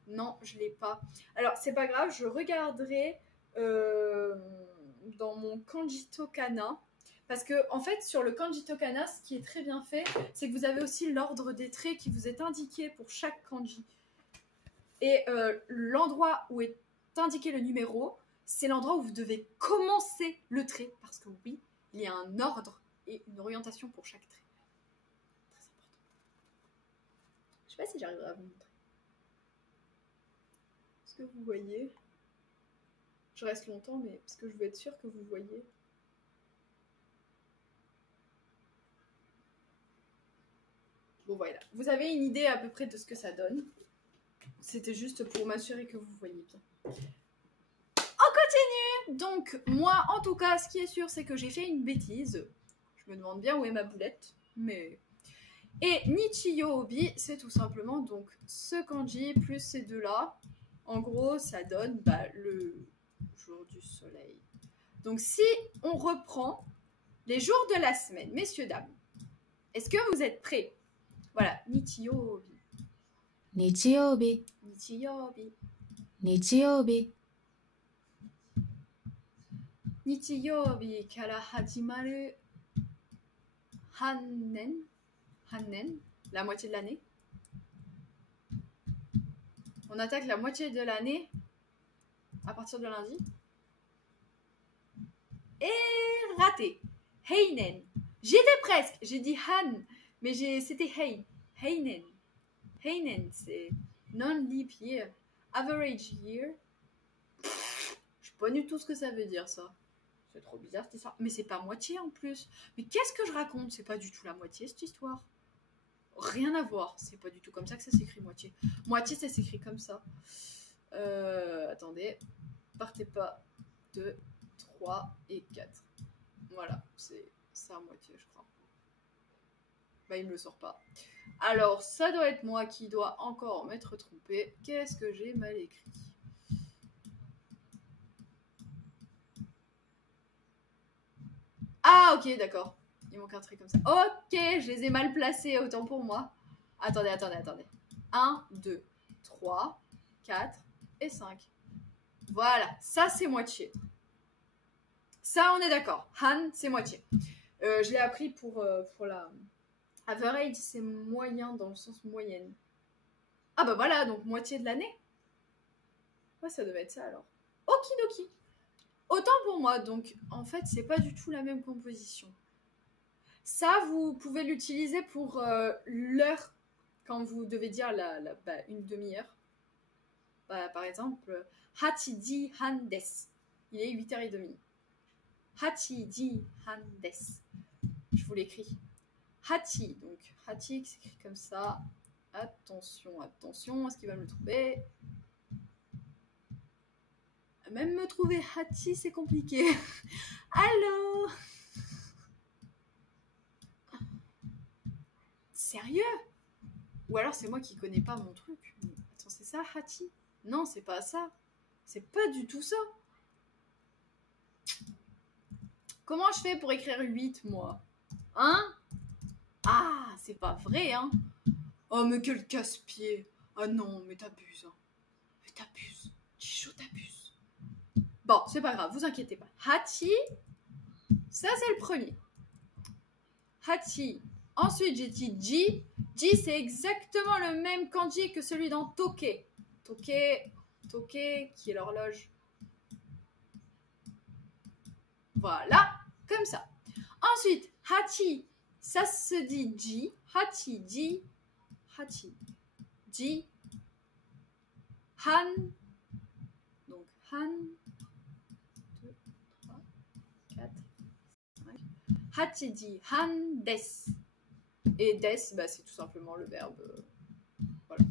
Non, je l'ai pas. Alors, c'est pas grave, je regarderai dans mon Kanjito Kana. Parce que, en fait, sur le Kanjito Kana, ce qui est très bien fait, c'est que vous avez aussi l'ordre des traits qui vous est indiqué pour chaque kanji. Et l'endroit où est indiqué le numéro, c'est l'endroit où vous devez commencer le trait. Parce que oui, il y a un ordre et une orientation pour chaque trait. Très important. Je sais pas si j'arriverai à vous montrer. Est-ce que vous voyez? Je reste longtemps, mais parce que je veux être sûre que vous voyez. Bon, voilà. Vous avez une idée à peu près de ce que ça donne. C'était juste pour m'assurer que vous voyez bien. On continue! Donc, moi, en tout cas, ce qui est sûr, c'est que j'ai fait une bêtise. Je me demande bien où est ma boulette, mais... Et Nichiyo-obi, c'est tout simplement donc ce kanji plus ces deux-là. En gros, ça donne le jour du soleil. Donc, si on reprend les jours de la semaine, messieurs, dames, est-ce que vous êtes prêts? Voilà, Nichiyo-obi. 日曜日 Nichiyo-obi. 日曜日 Nichiyo-obi kara hajimaru Hannen. Hannen, la moitié de l'année. On attaque la moitié de l'année à partir de lundi. Et raté. Heinen. J'y étais presque. J'ai dit Han, mais c'était Hein. Heinen. Heinen, c'est non-leap year. Average year. Je sais pas du tout ce que ça veut dire, ça. C'est trop bizarre, cette histoire. Mais c'est pas moitié, en plus. Mais qu'est-ce que je raconte? C'est pas du tout la moitié, cette histoire. Rien à voir. C'est pas du tout comme ça que ça s'écrit, moitié. Moitié, ça s'écrit comme ça. Attendez. Partez pas. 2, 3 et 4. Voilà, c'est ça à moitié, je crois. Bah, il me le sort pas. Alors, ça doit être moi qui dois encore m'être trompé. Qu'est-ce que j'ai mal écrit? Ah, ok, d'accord. Il manque un trait comme ça. Ok, je les ai mal placés, autant pour moi. Attendez. 1, 2, 3, 4 et 5. Voilà, ça c'est moitié. Ça, on est d'accord. Han, c'est moitié. Je l'ai appris pour la... Average, c'est moyen dans le sens moyenne. Ah bah voilà, donc moitié de l'année. Ouais, ça devait être ça alors. Okidoki. Autant pour moi, donc en fait, c'est pas du tout la même composition. Ça, vous pouvez l'utiliser pour l'heure, quand vous devez dire une demi-heure. Par exemple, Hachiji han desu. Il est 8h30. Hachiji han desu. Je vous l'écris. Hachi, donc Hachi qui s'écrit comme ça. Attention, est-ce qu'il va me le trouver? Même me trouver Hachi, c'est compliqué. Allô? Sérieux? Ou alors c'est moi qui connais pas mon truc. Attends, c'est ça, Hachi? Non, c'est pas ça. C'est pas du tout ça. Comment je fais pour écrire 8, moi? Hein? Ah, c'est pas vrai, hein? Oh, mais quel casse-pied! Ah non, mais t'abuses, hein. Mais t'abuses. Chicho, t'abuses. Bon, c'est pas grave, vous inquiétez pas. Hachi, ça c'est le premier. Hachi. Ensuite, j'ai dit Ji. Ji, c'est exactement le même kanji que celui dans Toke. Toke, qui est l'horloge. Voilà, comme ça. Ensuite, hachi, ça se dit ji. Hachi, ji. Hachi, ji. Han. Donc, han. 2, 3, 4, 5. Hachi, ji, han, des. Et des, bah, c'est tout simplement le verbe. Voilà.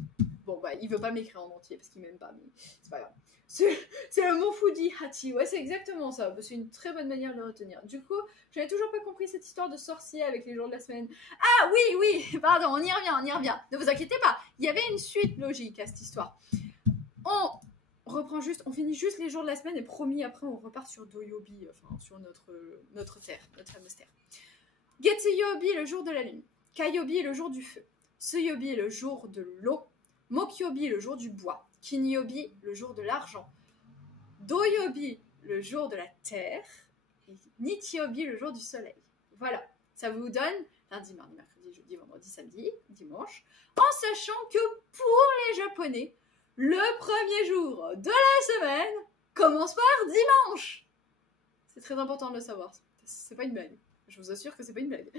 Bon, bah, il veut pas m'écrire en entier parce qu'il m'aime pas, mais c'est pas grave. C'est le mot Fuji Hachi. Ouais, c'est exactement ça. C'est une très bonne manière de le retenir. Du coup, j'avais toujours pas compris cette histoire de sorcier avec les jours de la semaine. Ah oui, pardon, on y revient. Ne vous inquiétez pas, il y avait une suite logique à cette histoire. On finit juste les jours de la semaine et promis, après, on repart sur Doyobi, enfin, sur notre terre, notre fameuse terre. Getsuyobi, le jour de la lune. Kayobi, le jour du feu. Suyobi, le jour de l'eau. Mokyobi, le jour du bois. Kinyobi, le jour de l'argent. Doyobi, le jour de la terre. Et Nichyobi, le jour du soleil. Voilà, ça vous donne lundi, mardi, mercredi, jeudi, vendredi, samedi, dimanche. En sachant que pour les Japonais, le premier jour de la semaine commence par dimanche. C'est très important de le savoir. C'est pas une blague. Je vous assure que c'est pas une blague.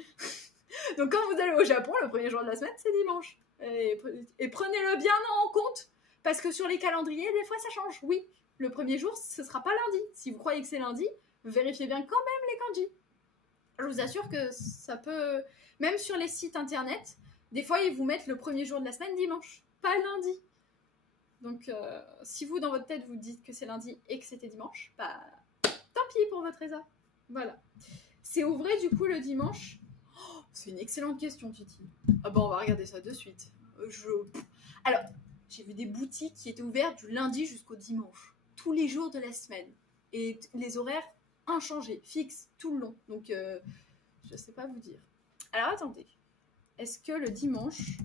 Donc quand vous allez au Japon, le premier jour de la semaine, c'est dimanche. Et prenez-le bien en compte. Parce que sur les calendriers, des fois, ça change. Oui, le premier jour, ce sera pas lundi. Si vous croyez que c'est lundi, vérifiez bien quand même les kanji. Je vous assure que ça peut... Même sur les sites internet, des fois, ils vous mettent le premier jour de la semaine dimanche, pas lundi. Donc, si vous, dans votre tête, vous dites que c'est lundi et que c'était dimanche, bah, tant pis pour votre erreur. Voilà. C'est ouvré, du coup, le dimanche. Oh, c'est une excellente question, Titi. Ah bon, on va regarder ça de suite. Alors... J'ai vu des boutiques qui étaient ouvertes du lundi jusqu'au dimanche, tous les jours de la semaine. Et les horaires inchangés, fixes, tout le long. Donc, je ne sais pas vous dire. Alors, attendez. Est-ce que le dimanche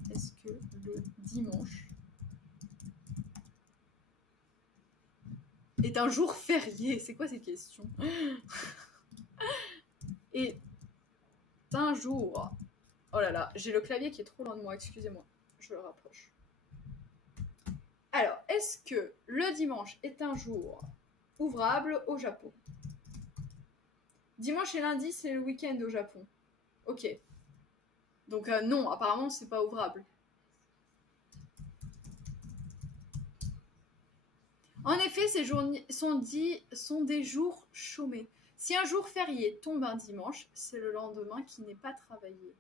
est un jour férié? C'est quoi ces questions? Est un jour... Oh là là, j'ai le clavier qui est trop loin de moi, excusez-moi. Je le rapproche. Alors, est-ce que le dimanche est un jour ouvrable au Japon? Dimanche et lundi, c'est le week-end au Japon. Ok. Donc non, apparemment, c'est pas ouvrable. En effet, ces journées sont des jours chômés. Si un jour férié tombe un dimanche, c'est le lendemain qui n'est pas travaillé.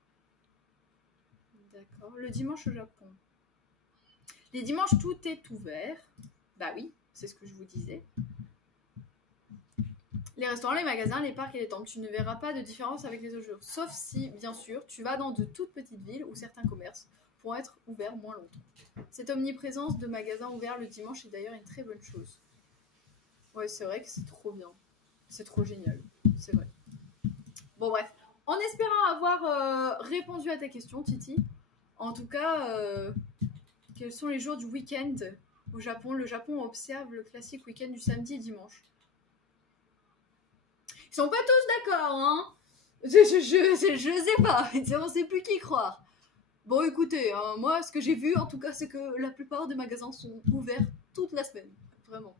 D'accord. Le dimanche au Japon. Les dimanches, tout est ouvert. Bah oui, c'est ce que je vous disais. Les restaurants, les magasins, les parcs et les temples, tu ne verras pas de différence avec les autres jours. Sauf si, bien sûr, tu vas dans de toutes petites villes où certains commerces pourront être ouverts moins longtemps. Cette omniprésence de magasins ouverts le dimanche est d'ailleurs une très bonne chose. Ouais, c'est vrai que c'est trop bien. C'est trop génial. C'est vrai. Bon, bref. En espérant avoir répondu à ta question, Titi, en tout cas... Quels sont les jours du week-end au Japon? Le Japon observe le classique week-end du samedi et dimanche. Ils sont pas tous d'accord, hein? Je sais pas. On sait plus qui croire. Bon, écoutez, hein, moi, ce que j'ai vu, en tout cas, c'est que la plupart des magasins sont ouverts toute la semaine. Vraiment.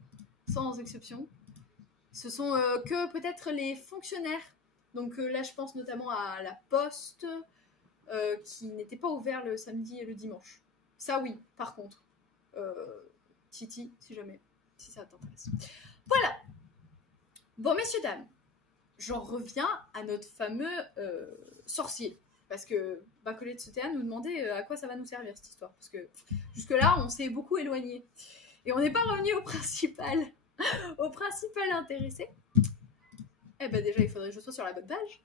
Sans exception. Ce sont que peut-être les fonctionnaires. Donc là, je pense notamment à la poste qui n'était pas ouvert le samedi et le dimanche. Ça oui, par contre. Titi, si jamais, si ça t'intéresse. Voilà. Bon, messieurs, dames, j'en reviens à notre fameux sorcier. Parce que Bacolé de Sotéa nous demandait à quoi ça va nous servir cette histoire. Parce que jusque-là, on s'est beaucoup éloigné. Et on n'est pas revenu au principal. Au principal intéressé. Eh ben déjà, il faudrait que je sois sur la bonne page.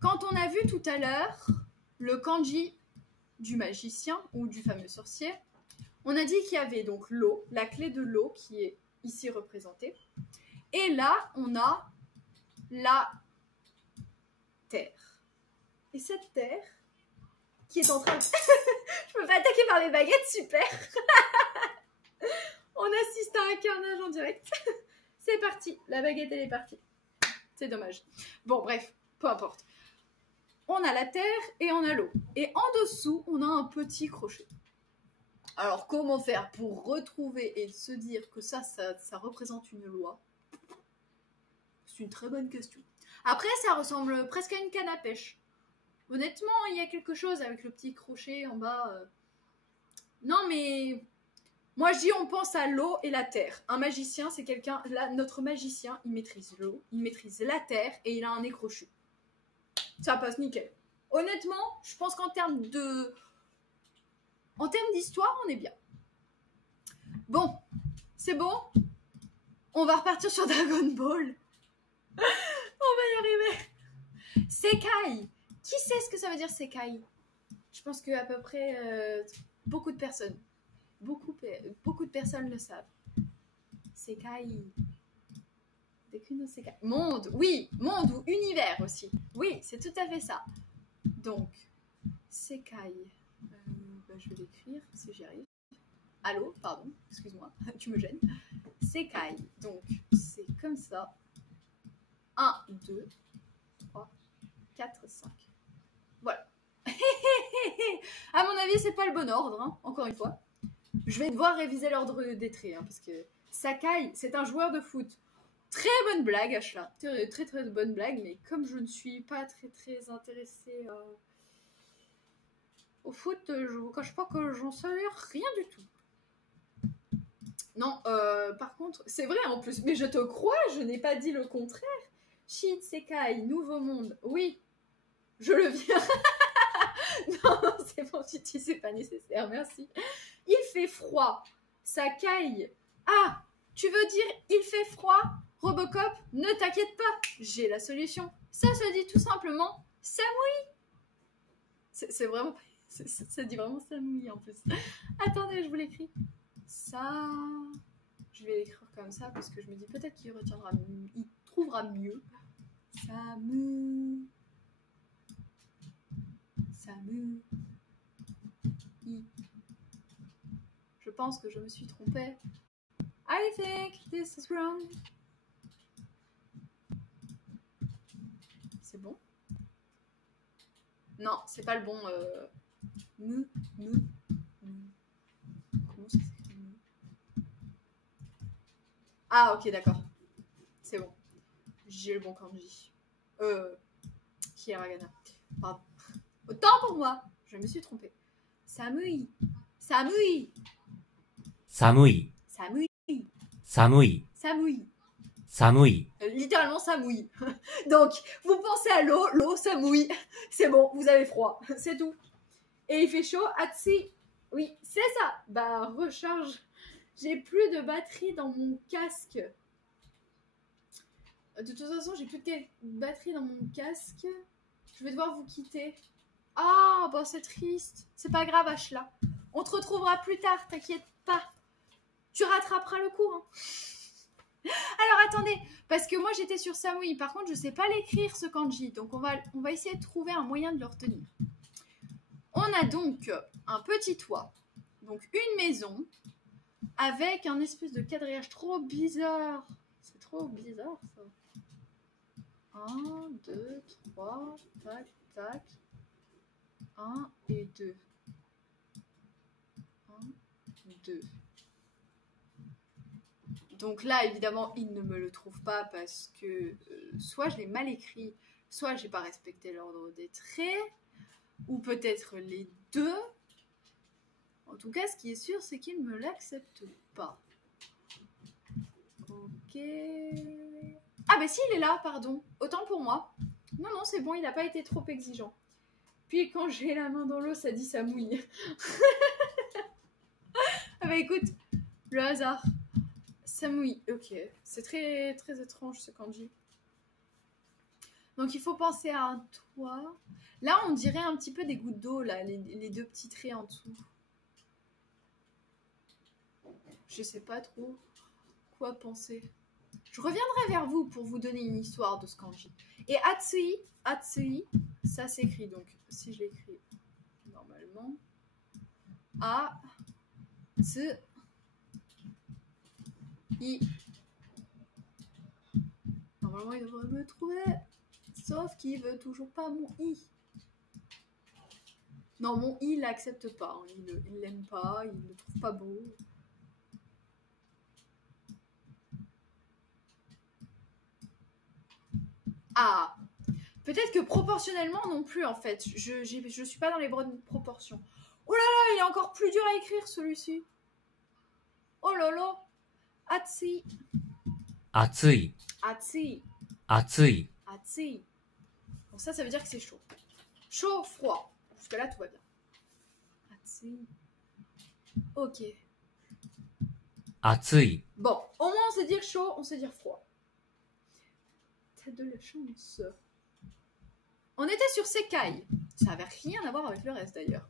Quand on a vu tout à l'heure le kanji du magicien ou du fameux sorcier, on a dit qu'il y avait donc l'eau, la clé de l'eau qui est ici représentée. Et là, on a la terre. Et cette terre qui est en train de... Je peux pas attaquer par mes baguettes, super. On assiste à un carnage en direct. C'est parti, la baguette elle est partie. C'est dommage. Bon bref, peu importe. On a la terre et on a l'eau. Et en dessous, on a un petit crochet. Alors, comment faire pour retrouver et se dire que ça représente une loi? C'est une très bonne question. Après, ça ressemble presque à une canne à pêche. Honnêtement, il y a quelque chose avec le petit crochet en bas. Non, mais moi je dis on pense à l'eau et la terre. Un magicien, c'est quelqu'un... Là, notre magicien, il maîtrise l'eau, il maîtrise la terre et il a un nez crochu. Ça passe nickel. Honnêtement, je pense qu'en termes de... En termes d'histoire, on est bien. Bon, c'est bon. On va repartir sur Dragon Ball. On va y arriver. Sekai. Qui sait ce que ça veut dire Sekai? Je pense qu'à peu près beaucoup de personnes. Beaucoup de personnes le savent. Sekai. Dekuno Sekai. Monde, oui. Monde ou univers aussi. Oui, c'est tout à fait ça. Donc, Sekai. Je vais l'écrire si j'y arrive. Allô, pardon, excuse-moi, tu me gênes. Sekai. Donc, c'est comme ça. 1, 2, 3, 4, 5. Voilà. À mon avis, c'est pas le bon ordre, hein, encore une fois. Je vais devoir réviser l'ordre des traits, hein, parce que Sakai, c'est un joueur de foot. Très bonne blague, Ashla. Très bonne blague, mais comme je ne suis pas très intéressée au foot, je vous cache pas que j'en sais rien du tout. Non, par contre, c'est vrai en plus, mais je te crois, je n'ai pas dit le contraire. Shin Sekai, nouveau monde, oui, je le viens. Non, c'est bon, Titi, c'est pas nécessaire, merci. Il fait froid, Sakai. Ah, tu veux dire il fait froid? Robocop, ne t'inquiète pas, j'ai la solution. Ça se dit tout simplement Samui. C'est vraiment... Ça dit vraiment Samui en plus. Attendez, je vous l'écris. Ça... Je vais l'écrire comme ça parce que je me dis peut-être qu'il retiendra, il trouvera mieux. Samu. Je pense que je me suis trompée. I think this is wrong. C'est bon? Non, c'est pas le bon. Comment ça s'écrit? Ah, ok, d'accord. C'est bon. J'ai le bon kanji. Hiragana. Pardon. Autant pour moi. Je me suis trompée. Samui. Samui. Samui. Samui. Samui. Samui. Samui. Littéralement, ça mouille. Donc, vous pensez à l'eau, l'eau, ça mouille. C'est bon, vous avez froid. C'est tout. Et il fait chaud. Atsi. Oui, c'est ça. Bah, recharge. J'ai plus de batterie dans mon casque. De toute façon, j'ai plus de batterie dans mon casque. Je vais devoir vous quitter. Ah, bah c'est triste. C'est pas grave, Ashla. On te retrouvera plus tard, t'inquiète pas. Tu rattraperas le cours. Hein. Alors attendez, parce que moi j'étais sur Samui. Par contre, je sais pas l'écrire ce kanji. Donc on va essayer de trouver un moyen de le retenir. On a donc un petit toit. Donc une maison avec un espèce de quadrillage trop bizarre. C'est trop bizarre ça. 1, 2, 3, tac, tac. 1 et 2. 1, 2. Donc là, évidemment, il ne me le trouve pas parce que soit je l'ai mal écrit, soit j'ai pas respecté l'ordre des traits, ou peut-être les deux. En tout cas, ce qui est sûr, c'est qu'il ne me l'accepte pas. Ok. Ah bah si, il est là, pardon. Autant pour moi. Non, non, c'est bon, il n'a pas été trop exigeant. Puis quand j'ai la main dans l'eau, ça dit ça mouille. Ah bah écoute, le hasard. Ça mouille, ok. C'est très étrange ce kanji. Donc il faut penser à un toit. Là, on dirait un petit peu des gouttes d'eau, là, les deux petits traits en dessous. Je sais pas trop quoi penser. Je reviendrai vers vous pour vous donner une histoire de ce kanji. Et Atsui, ça s'écrit donc, si je l'écris normalement, A-T-S-U-I. Normalement, il devrait me trouver, sauf qu'il veut toujours pas mon I. Non, mon I, il l'accepte pas. Hein. Il l'aime pas, il le trouve pas beau. Ah, peut-être que proportionnellement non plus en fait. Je suis pas dans les bonnes proportions. Oh là là, il est encore plus dur à écrire celui-ci. Oh là là. Atsui. 暑い、 Atsui. 暑い、 Atsui. Bon, ça veut dire que c'est chaud. Chaud, froid. Jusque là, tout va bien. Atsui. Ok. 暑い、 Bon, au moins on sait dire chaud, on sait dire froid. T'as de la chance. On était sur Sekai. Ça avait rien à voir avec le reste d'ailleurs.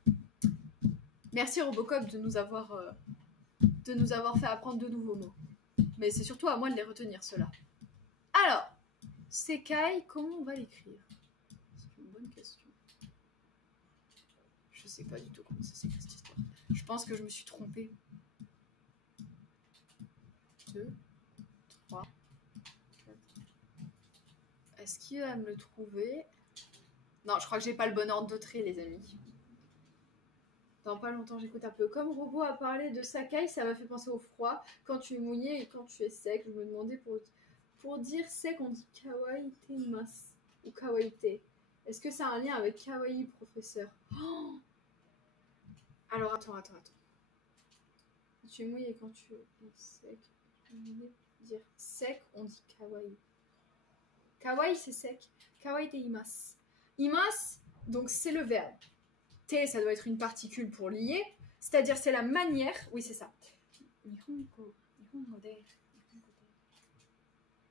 Merci Robocop de nous avoir fait apprendre de nouveaux mots. Mais c'est surtout à moi de les retenir, ceux-là. Alors, Sekai, comment on va l'écrire? C'est une bonne question. Je sais pas du tout comment ça s'écrit cette histoire. Je pense que je me suis trompée. 2, 3, 4. Est-ce qu'il va me le trouver? Non, je crois que j'ai pas le bon ordre de trait, les amis. Dans pas longtemps, j'écoute un peu. Comme Robo a parlé de Sakai, ça m'a fait penser au froid. Quand tu es mouillé et quand tu es sec, je me demandais pour dire sec, on dit kawaii mas ou kawaii. Est-ce que ça a un lien avec kawaii professeur? Oh, alors attends. Quand tu es mouillé et quand tu es sec, je me demandais pour dire sec, on dit kawaii. Kawaii c'est sec. Kawaii imas. Imas, donc c'est le verbe. Te, ça doit être une particule pour lier, c'est-à-dire c'est la manière. Oui, c'est ça.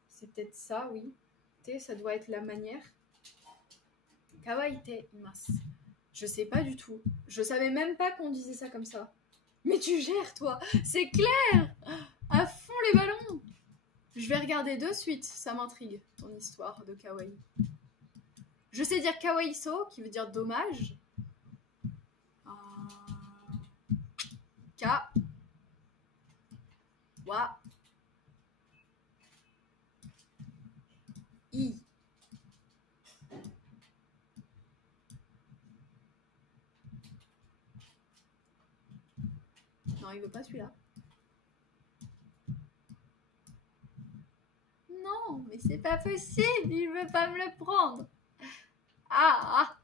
C'est peut-être ça, oui. Te, ça doit être la manière. Kawaii te imas. Je sais pas du tout. Je savais même pas qu'on disait ça comme ça. Mais tu gères, toi. C'est clair. À fond les ballons. Je vais regarder de suite. Ça m'intrigue, ton histoire de kawaii. Je sais dire kawaiiso, qui veut dire dommage. Ka. Wa. I. Non, il veut pas celui-là. Non, mais c'est pas possible, il veut pas me le prendre. Ah.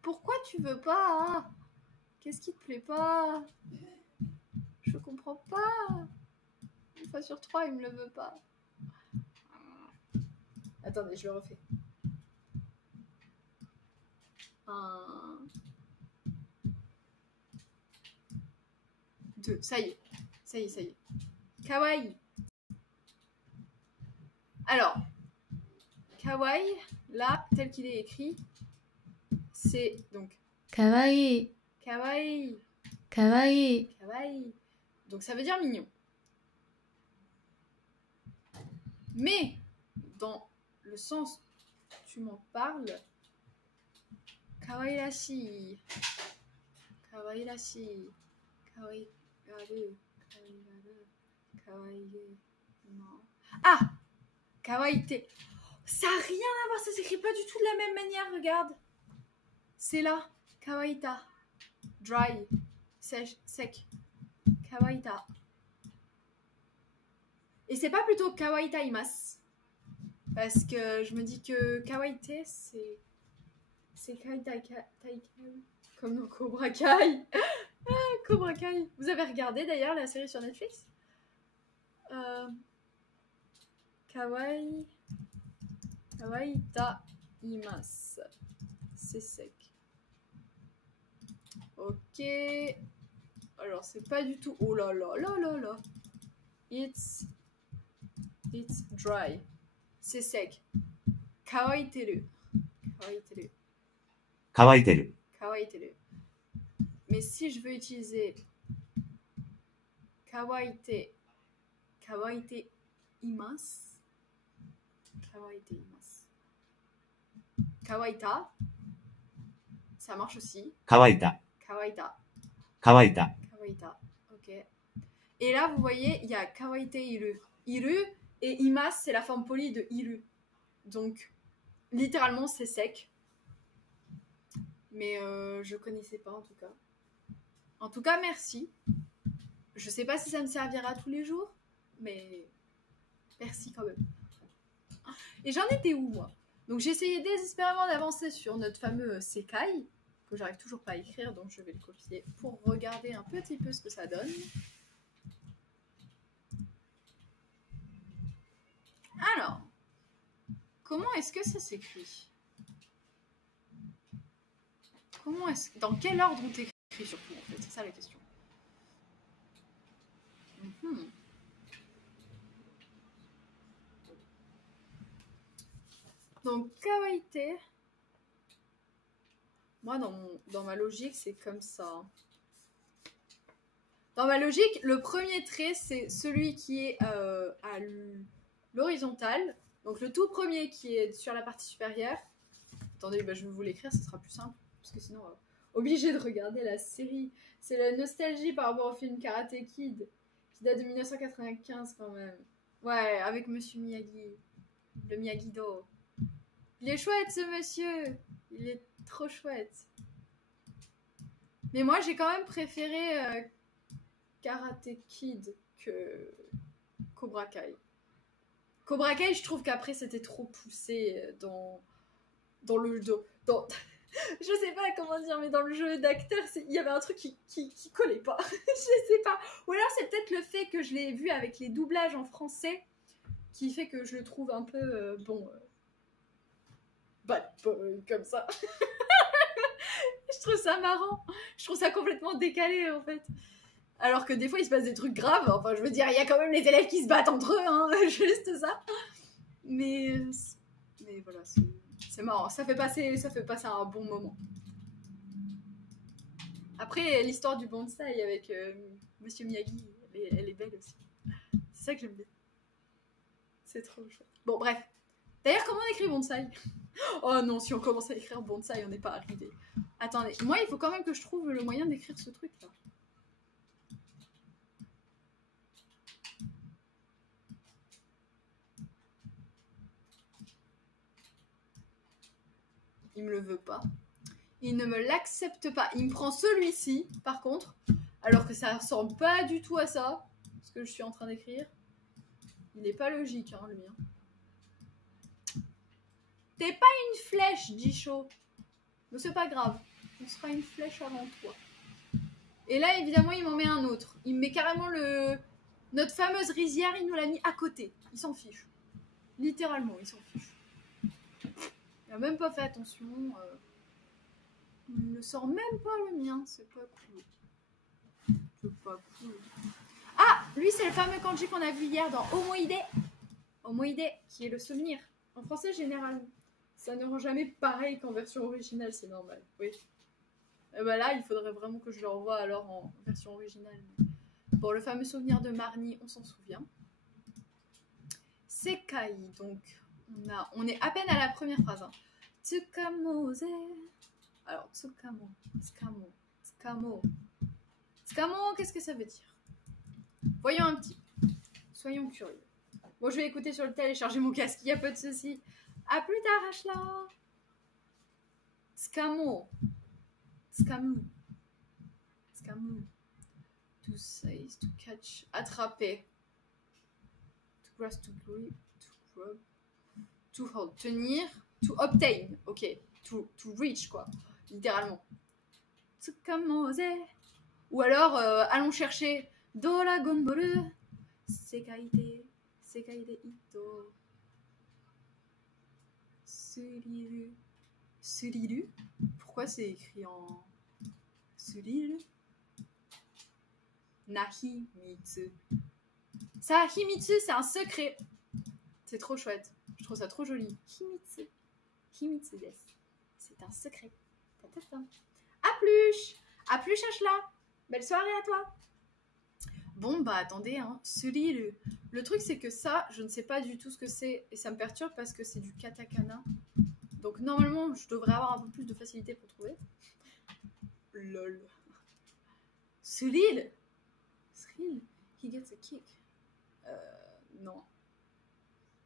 Pourquoi tu veux pas? Qu'est-ce qui te plaît pas? Je comprends pas. Une fois sur 3, il me le veut pas. Attendez, je le refais. 1, 2, ça y est. Kawaii. Alors, kawaii, là, tel qu'il est écrit, c'est donc かわいい kawaii. かわいい Kawaii. Donc ça veut dire mignon. Mais, dans le sens où tu m'en parles, kawaii-rashi. Kawaii-rashi. Kawaii-garu. Kawaii-garu. Non. Ah! Kawaii-te. Ça n'a rien à voir, ça s'écrit pas du tout de la même manière, regarde. C'est là. Kawaii-ta. Dry. Sec. Kawaii-ta. Et c'est pas plutôt kawaii-ta imas. Parce que je me dis que kawaii-te, c'est kawaii-ta. Comme dans Cobra Kai. Cobra Kai. Vous avez regardé d'ailleurs la série sur Netflix? Kawaii-ta imas. C'est sec. Ok. Alors c'est pas du tout. Oh là là là là là. It's dry. C'est sec. Kawaiteru. Kawaiteru. 乾いてる、 Kawaiteru. Mais si je veux utiliser kawaite imas. Kawaite imas. Kawaita. Ça marche aussi. 乾いた、 Kawaita. 乾いた、 Kawaita. Ok. Et là, vous voyez, il y a kawaite iru. Iru et imas, c'est la forme polie de iru. Donc, littéralement, c'est sec. Mais je connaissais pas en tout cas. En tout cas, merci. Je sais pas si ça me servira tous les jours, mais Merci quand même. Et j'en étais où, moi? Donc j'ai essayé désespérément d'avancer sur notre fameux Sekai, que j'arrive toujours pas à écrire, donc je vais le copier pour regarder un petit peu ce que ça donne. Alors, comment est-ce que ça s'écrit? Comment est-ce... Dans quel ordre on t'écrit surtout, en fait? C'est ça la question. Donc, kawaii-te. Moi, dans ma logique, c'est comme ça. Dans ma logique, le premier trait, c'est celui qui est à l'horizontale. Donc, le tout premier qui est sur la partie supérieure. Attendez, bah, je vais vous l'écrire, ce sera plus simple. Parce que sinon, obligé de regarder la série. C'est la nostalgie par rapport au film Karate Kid, qui date de 1995 quand même. Ouais, avec Monsieur Miyagi. Le Miyagi-Do. Il est chouette, ce monsieur. Il est trop chouette. Mais moi, j'ai quand même préféré Karate Kid que Cobra Kai. Cobra Kai, je trouve qu'après, c'était trop poussé dans le... je sais pas comment dire, mais dans le jeu d'acteur, il y avait un truc qui collait pas. Je sais pas. Ou alors, c'est peut-être le fait que je l'ai vu avec les doublages en français qui fait que je le trouve un peu, bad boy, comme ça. Je trouve ça marrant. Je trouve ça complètement décalé, en fait. Alors que des fois, il se passe des trucs graves. Enfin, je veux dire, il y a quand même les élèves qui se battent entre eux, hein. Juste ça. Mais voilà, c'est marrant. Ça fait passer un bon moment. Après, l'histoire du bonsaï avec Monsieur Miyagi, elle est belle aussi. C'est ça que j'aime bien. C'est trop chouette. Bon, bref. D'ailleurs, comment on écrit bonsaï? Oh non, si on commence à écrire bonsaï, on n'est pas arrivé. Attendez, moi, il faut quand même que je trouve le moyen d'écrire ce truc-là. Il me le veut pas. Il ne me l'accepte pas. Il me prend celui-ci, par contre, alors que ça ressemble pas du tout à ça, ce que je suis en train d'écrire. Il n'est pas logique, hein, le mien. T'es pas une flèche, Jisho. Mais c'est pas grave. On sera une flèche avant toi. Et là, évidemment, il m'en met un autre. Il me met carrément notre fameuse rizière, il nous l'a mis à côté. Il s'en fiche. Littéralement, il s'en fiche. Il a même pas fait attention. Il ne sort même pas le mien. C'est pas cool. C'est pas cool. Ah, lui, c'est le fameux kanji qu'on a vu hier dans Omoide. Omoide, qui est le souvenir. En français, généralement. Ça ne rend jamais pareil qu'en version originale, c'est normal. Oui. Et bah là, il faudrait vraiment que je le revoie alors en version originale. Bon, le fameux souvenir de Marnie, on s'en souvient. Sekai, donc, on est à peine à la première phrase. Hein. Tsukamose. Alors, Tsukamo, Tsukamo, Tsukamo. Tsukamo, qu'est-ce que ça veut dire? Voyons un petit peu. Soyons curieux. Bon, je vais écouter sur le télécharger mon casque, il n'y a pas de souci. À plus tard, Ashla. Tsukamo. Tsukamu. Tsukamu. To seize, to catch. Attraper. To grasp, to grip, to grab. To hold. Tenir. To obtain. Ok. To reach, quoi. Littéralement. Tsukamose. Ou alors, allons chercher Dragon Ball. Sekaide. Sekaide Ito. Suriru. Suriru. Pourquoi c'est écrit en Suriru? Nahimitsu. Ça, Himitsu, c'est un secret. C'est trop chouette. Je trouve ça trop joli. Himitsu. Himitsu desu. C'est un secret. A plus. A plus, Ashla. Belle soirée à toi. Bon, bah attendez, hein. Suriru. Le truc, c'est que ça, je ne sais pas du tout ce que c'est. Et ça me perturbe parce que c'est du katakana. Donc normalement, je devrais avoir un peu plus de facilité pour trouver. Lol. Cyril. Cyril. He gets a kick. Non.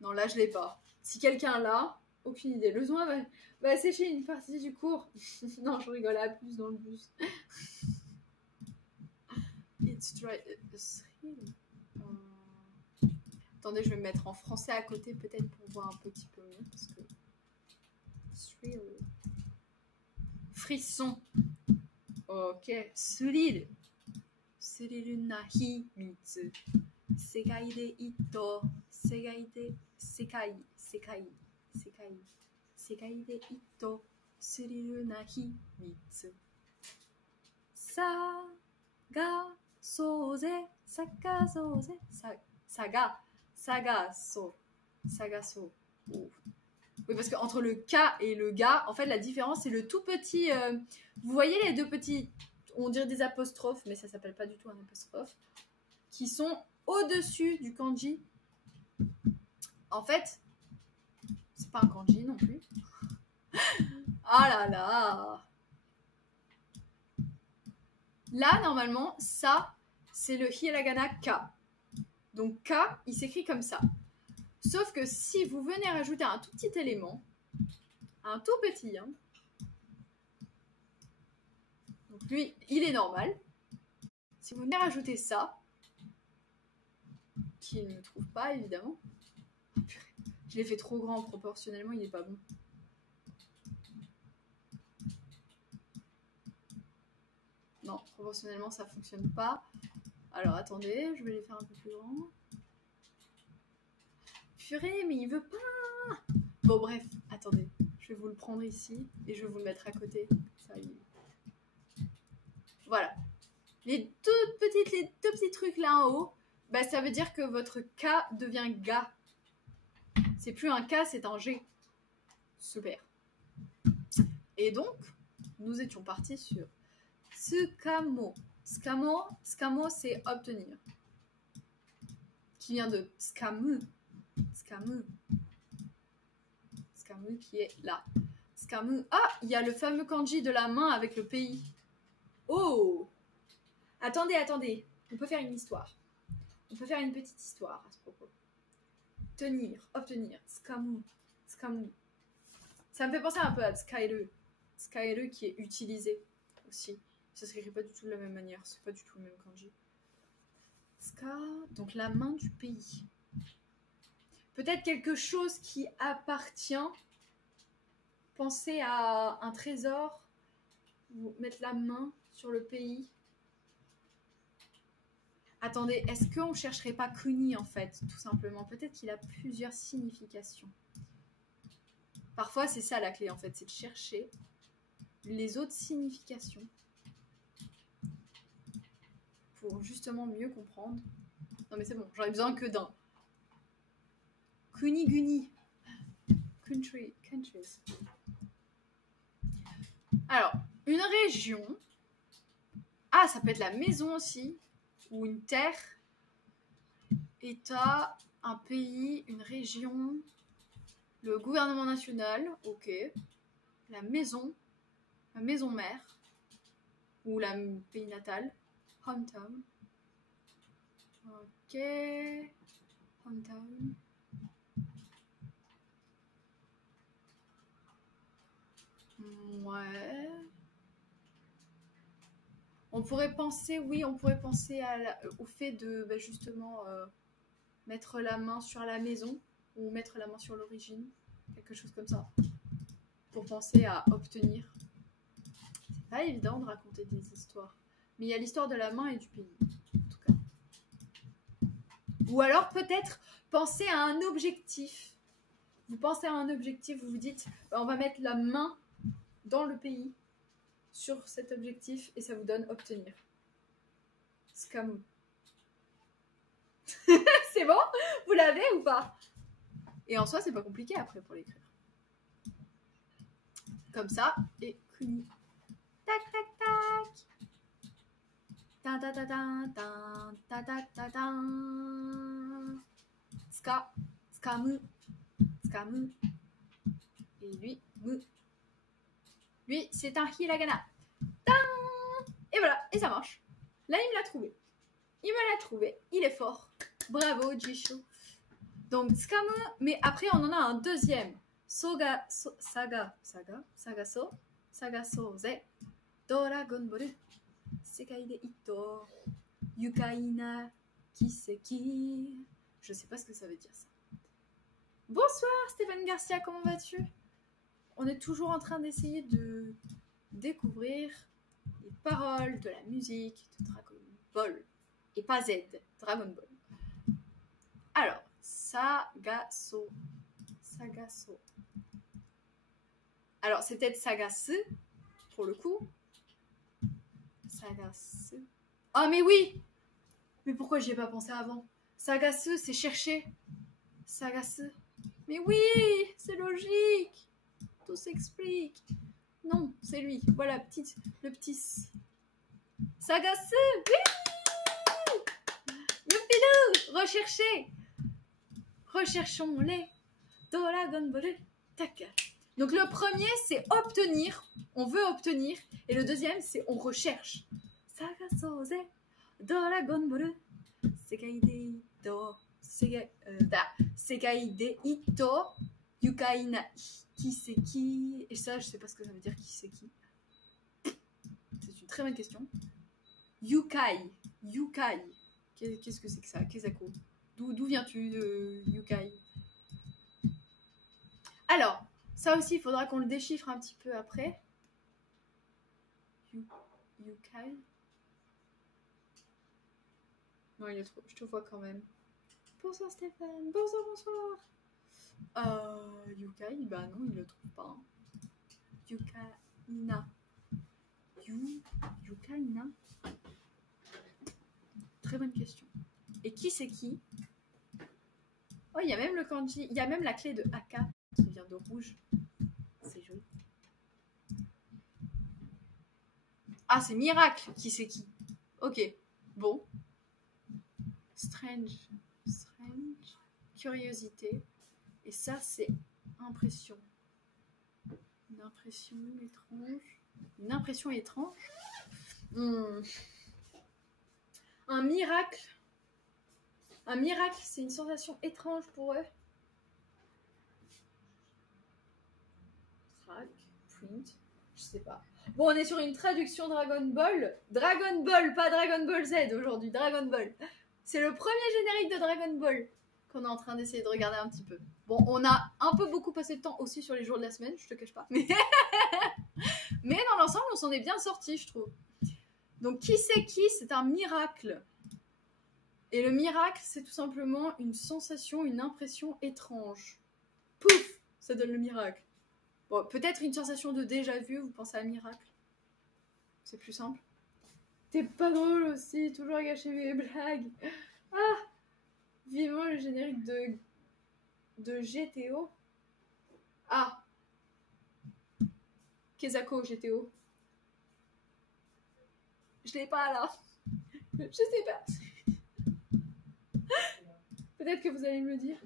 Non, là, je l'ai pas. Si quelqu'un l'a, aucune idée. Le Zoin va sécher une partie du cours. Non, je rigole à plus dans le bus. It's dry. Cyril. Attendez, je vais me mettre en français à côté peut-être pour voir un petit peu mieux. Parce que... Frisson. Ok. Suriru. Suriru na himitsu. Sekai de ito. Sekai de... Sekai. Sekai. Sekai. Sekai de ito. Suriru na himitsu. Saga soze. Saga soze. Saga. Saga so. Saga so. Oh. Oui, parce qu'entre le K et le ga, en fait, la différence, c'est le tout petit... vous voyez les deux petits, on dirait des apostrophes, mais ça s'appelle pas du tout un apostrophe, qui sont au-dessus du kanji. En fait, c'est pas un kanji non plus. Ah là là. Là, normalement, ça, c'est le hiragana K. Donc K, il s'écrit comme ça. Sauf que si vous venez rajouter un tout petit élément, un tout petit, hein, donc lui, il est normal. Si vous venez rajouter ça, qu'il ne me trouve pas évidemment, je l'ai fait trop grand proportionnellement, il n'est pas bon. Non, proportionnellement ça fonctionne pas. Alors attendez, je vais les faire un peu plus grands. Purée, mais il veut pas. Bon bref, attendez, je vais vous le prendre ici et je vais vous le mettre à côté. Ça y est. Voilà. Les deux petits trucs là en haut, bah ça veut dire que votre K devient ga. C'est plus un K, c'est un G. Super. Et donc, nous étions partis sur tsukamo. Tsukamo, c'est obtenir. Qui vient de tsukamu. Tsukamu qui est là. Tsukamu. Ah, il y a le fameux kanji de la main avec le pays. Oh! Attendez. On peut faire une histoire. On peut faire une petite histoire à ce propos. Tenir, obtenir. Tsukamu. Ça me fait penser un peu à tsukaeru. Tsukaeru qui est utilisé aussi. Ça s'écrit pas du tout de la même manière. C'est pas du tout le même kanji. Tsuka, donc la main du pays. Peut-être quelque chose qui appartient. Pensez à un trésor. Vous mettre la main sur le pays. Attendez, est-ce qu'on chercherait pas kuni en fait, tout simplement? Peut-être qu'il a plusieurs significations. Parfois, c'est ça la clé en fait, c'est de chercher les autres significations pour justement mieux comprendre. Non mais c'est bon, j'en ai besoin que d'un. Kuniguni. Countries. Alors, une région. Ah, ça peut être la maison aussi. Ou une terre. État, un pays, une région. Le gouvernement national. Ok. La maison mère. Ou la pays natal. Hometown. Ok. Hometown. Ouais. On pourrait penser, oui, au fait de justement mettre la main sur la maison ou mettre la main sur l'origine, quelque chose comme ça, pour penser à obtenir. C'est pas évident de raconter des histoires, mais il y a l'histoire de la main et du pays, en tout cas. Ou alors peut-être penser à un objectif. Vous pensez à un objectif, vous vous dites, on va mettre la main dans le pays sur cet objectif et ça vous donne obtenir. Tsukamu. C'est bon? Vous l'avez ou pas? Et en soi, c'est pas compliqué après pour l'écrire. Comme ça, et kuni. Tac, tac, tac. Ta ta ta ta ta ta ta ta ta. Tsukamu. Et lui, mu. Lui, c'est un hiragana. Et voilà, et ça marche. Là, il me l'a trouvé. Il est fort. Bravo, Jisho. Donc, tsukamu, mais après, on en a un deuxième. Sagaso, ze, Dragon Ball, Sekai de Ito, Yukai na Kiseki, Je sais pas ce que ça veut dire ça. Bonsoir Stéphane Garcia, comment vas-tu? On est toujours en train d'essayer de découvrir les paroles de la musique de Dragon Ball. Et pas Z, Dragon Ball. Alors, Sagaso. Sagaso. Alors, c'est peut-être Sagasu, pour le coup. Sagasu. Ah, mais oui! Mais pourquoi j'y ai pas pensé avant? Sagasu, c'est chercher. Sagasu. Mais oui! C'est logique! Tout s'explique. Non, c'est lui. Voilà, le petit... Sagasu! Oui! Youpidou! Recherchez! Recherchons-les. Dragon Ball. Tac. Donc le premier, c'est obtenir. On veut obtenir. Et le deuxième, c'est on recherche. Sagasoze. Dragon Ball. Sekai de Ito. Sekai de Ito. Yukai na Kiseki. Et ça, je sais pas ce que ça veut dire, Kiseki. C'est une très bonne question. Yukai. Yukai. Qu'est-ce que c'est que ça? Kezako. D'où viens-tu, Yukai? Alors, ça aussi, il faudra qu'on le déchiffre un petit peu après. Yukai. Non, il est trop... Je te vois quand même. Bonsoir Stéphane. Bonsoir, bonsoir. Yukai, bah non, il le trouve pas. Hein. Yukaina. Yukaina. Très bonne question. Et qui c'est qui? Oh, il y a même le kanji. Il y a même la clé de Aka qui vient de rouge. C'est joli. Ah, c'est miracle. Qui c'est qui? Ok. Bon. Strange. Strange. Curiosité. Et ça, c'est impression. Une impression étrange. Une impression étrange. Un miracle. Un miracle, c'est une sensation étrange pour eux. Track, print, je sais pas. Bon, on est sur une traduction Dragon Ball. Dragon Ball, pas Dragon Ball Z aujourd'hui, Dragon Ball. C'est le premier générique de Dragon Ball qu'on est en train d'essayer de regarder un petit peu. Bon, on a un peu beaucoup passé de temps aussi sur les jours de la semaine, je te cache pas. Mais dans l'ensemble, on s'en est bien sorti, je trouve. Donc, qui c'est qui? C'est un miracle. Et le miracle, c'est tout simplement une sensation, une impression étrange. Pouf! Ça donne le miracle. Bon, peut-être une sensation de déjà-vu, vous pensez à miracle. C'est plus simple. T'es pas drôle aussi, toujours à gâcher mes blagues. Ah! Vivement le générique de GTO. Ah! Kezako GTO. Je l'ai pas là. Je sais pas. Peut-être que vous allez me le dire.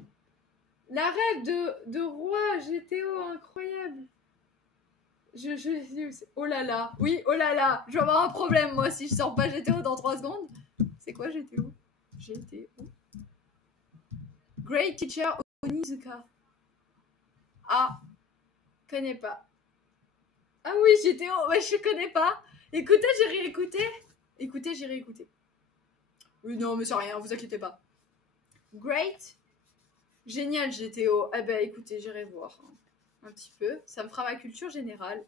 La rêve de roi GTO, incroyable. Oh là là. Oui, oh là là. Je vais avoir un problème, moi, si je sors pas GTO dans 3 secondes. C'est quoi GTO? GTO. Great Teacher Onizuka. Ah. Connais pas. Ah oui, GTO. Ouais, je connais pas. Écoutez, j'ai réécouté. Écoutez, j'ai réécouté. Oui, non, mais c'est rien, vous inquiétez pas. Great. Génial GTO. Eh ben écoutez, j'irai voir un petit peu. Ça me fera ma culture générale.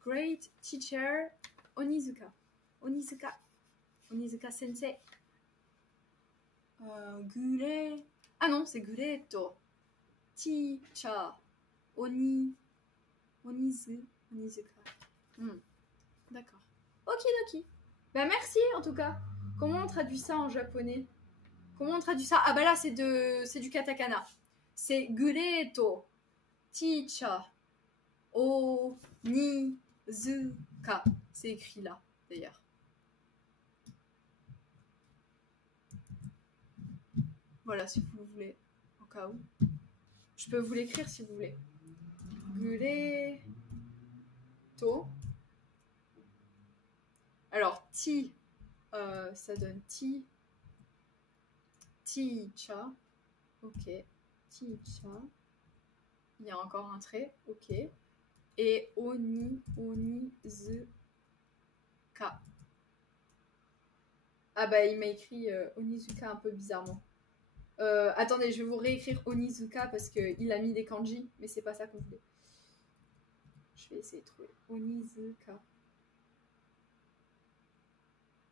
Great Teacher Onizuka. Onizuka. Onizuka Sensei. Gure. Ah non, c'est Gureto. Teacher. Onizuka. D'accord. Okidoki. Bah merci en tout cas. Comment on traduit ça en japonais? Comment on traduit ça? Ah bah là, c'est du katakana. C'est Gureto Teacher Onizuka. C'est écrit là, d'ailleurs. Voilà, si vous voulez, au cas où. Je peux vous l'écrire si vous voulez. Gureto. Alors, ça donne Teacher. Ok. Teacher. Il y a encore un trait. Ok. Et Onizuka. Ah bah il m'a écrit Onizuka un peu bizarrement. Attendez, je vais vous réécrire Onizuka parce qu'il a mis des kanji, mais c'est pas ça qu'on voulait. Je vais essayer de trouver Onizuka.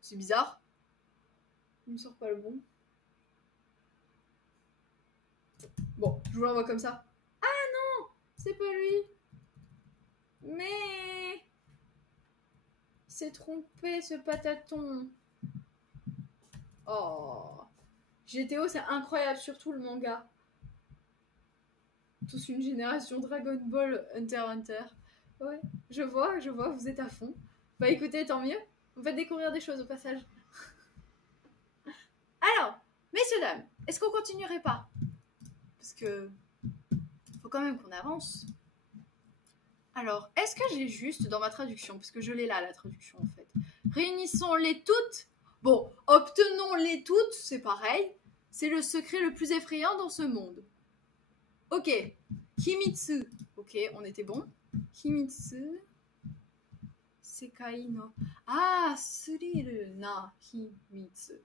C'est bizarre. Il me sort pas le bon. Bon, je vous l'envoie comme ça. Ah non, c'est pas lui. Mais il s'est trompé ce pataton. Oh. GTO, c'est incroyable, surtout le manga. Tous une génération Dragon Ball, Hunter x Hunter. Ouais, je vois, vous êtes à fond. Bah écoutez, tant mieux. Vous faites découvrir des choses au passage. Alors, messieurs, dames, est-ce qu'on continuerait pas? Parce que faut quand même qu'on avance. Alors, est-ce que j'ai juste dans ma traduction, parce que je l'ai là, la traduction en fait. Réunissons-les toutes. Bon, obtenons-les toutes, c'est pareil. C'est le secret le plus effrayant dans ce monde. Ok. Himitsu. Ok, on était bon. Himitsu. Sekai no. Ah, Suriru na Himitsu.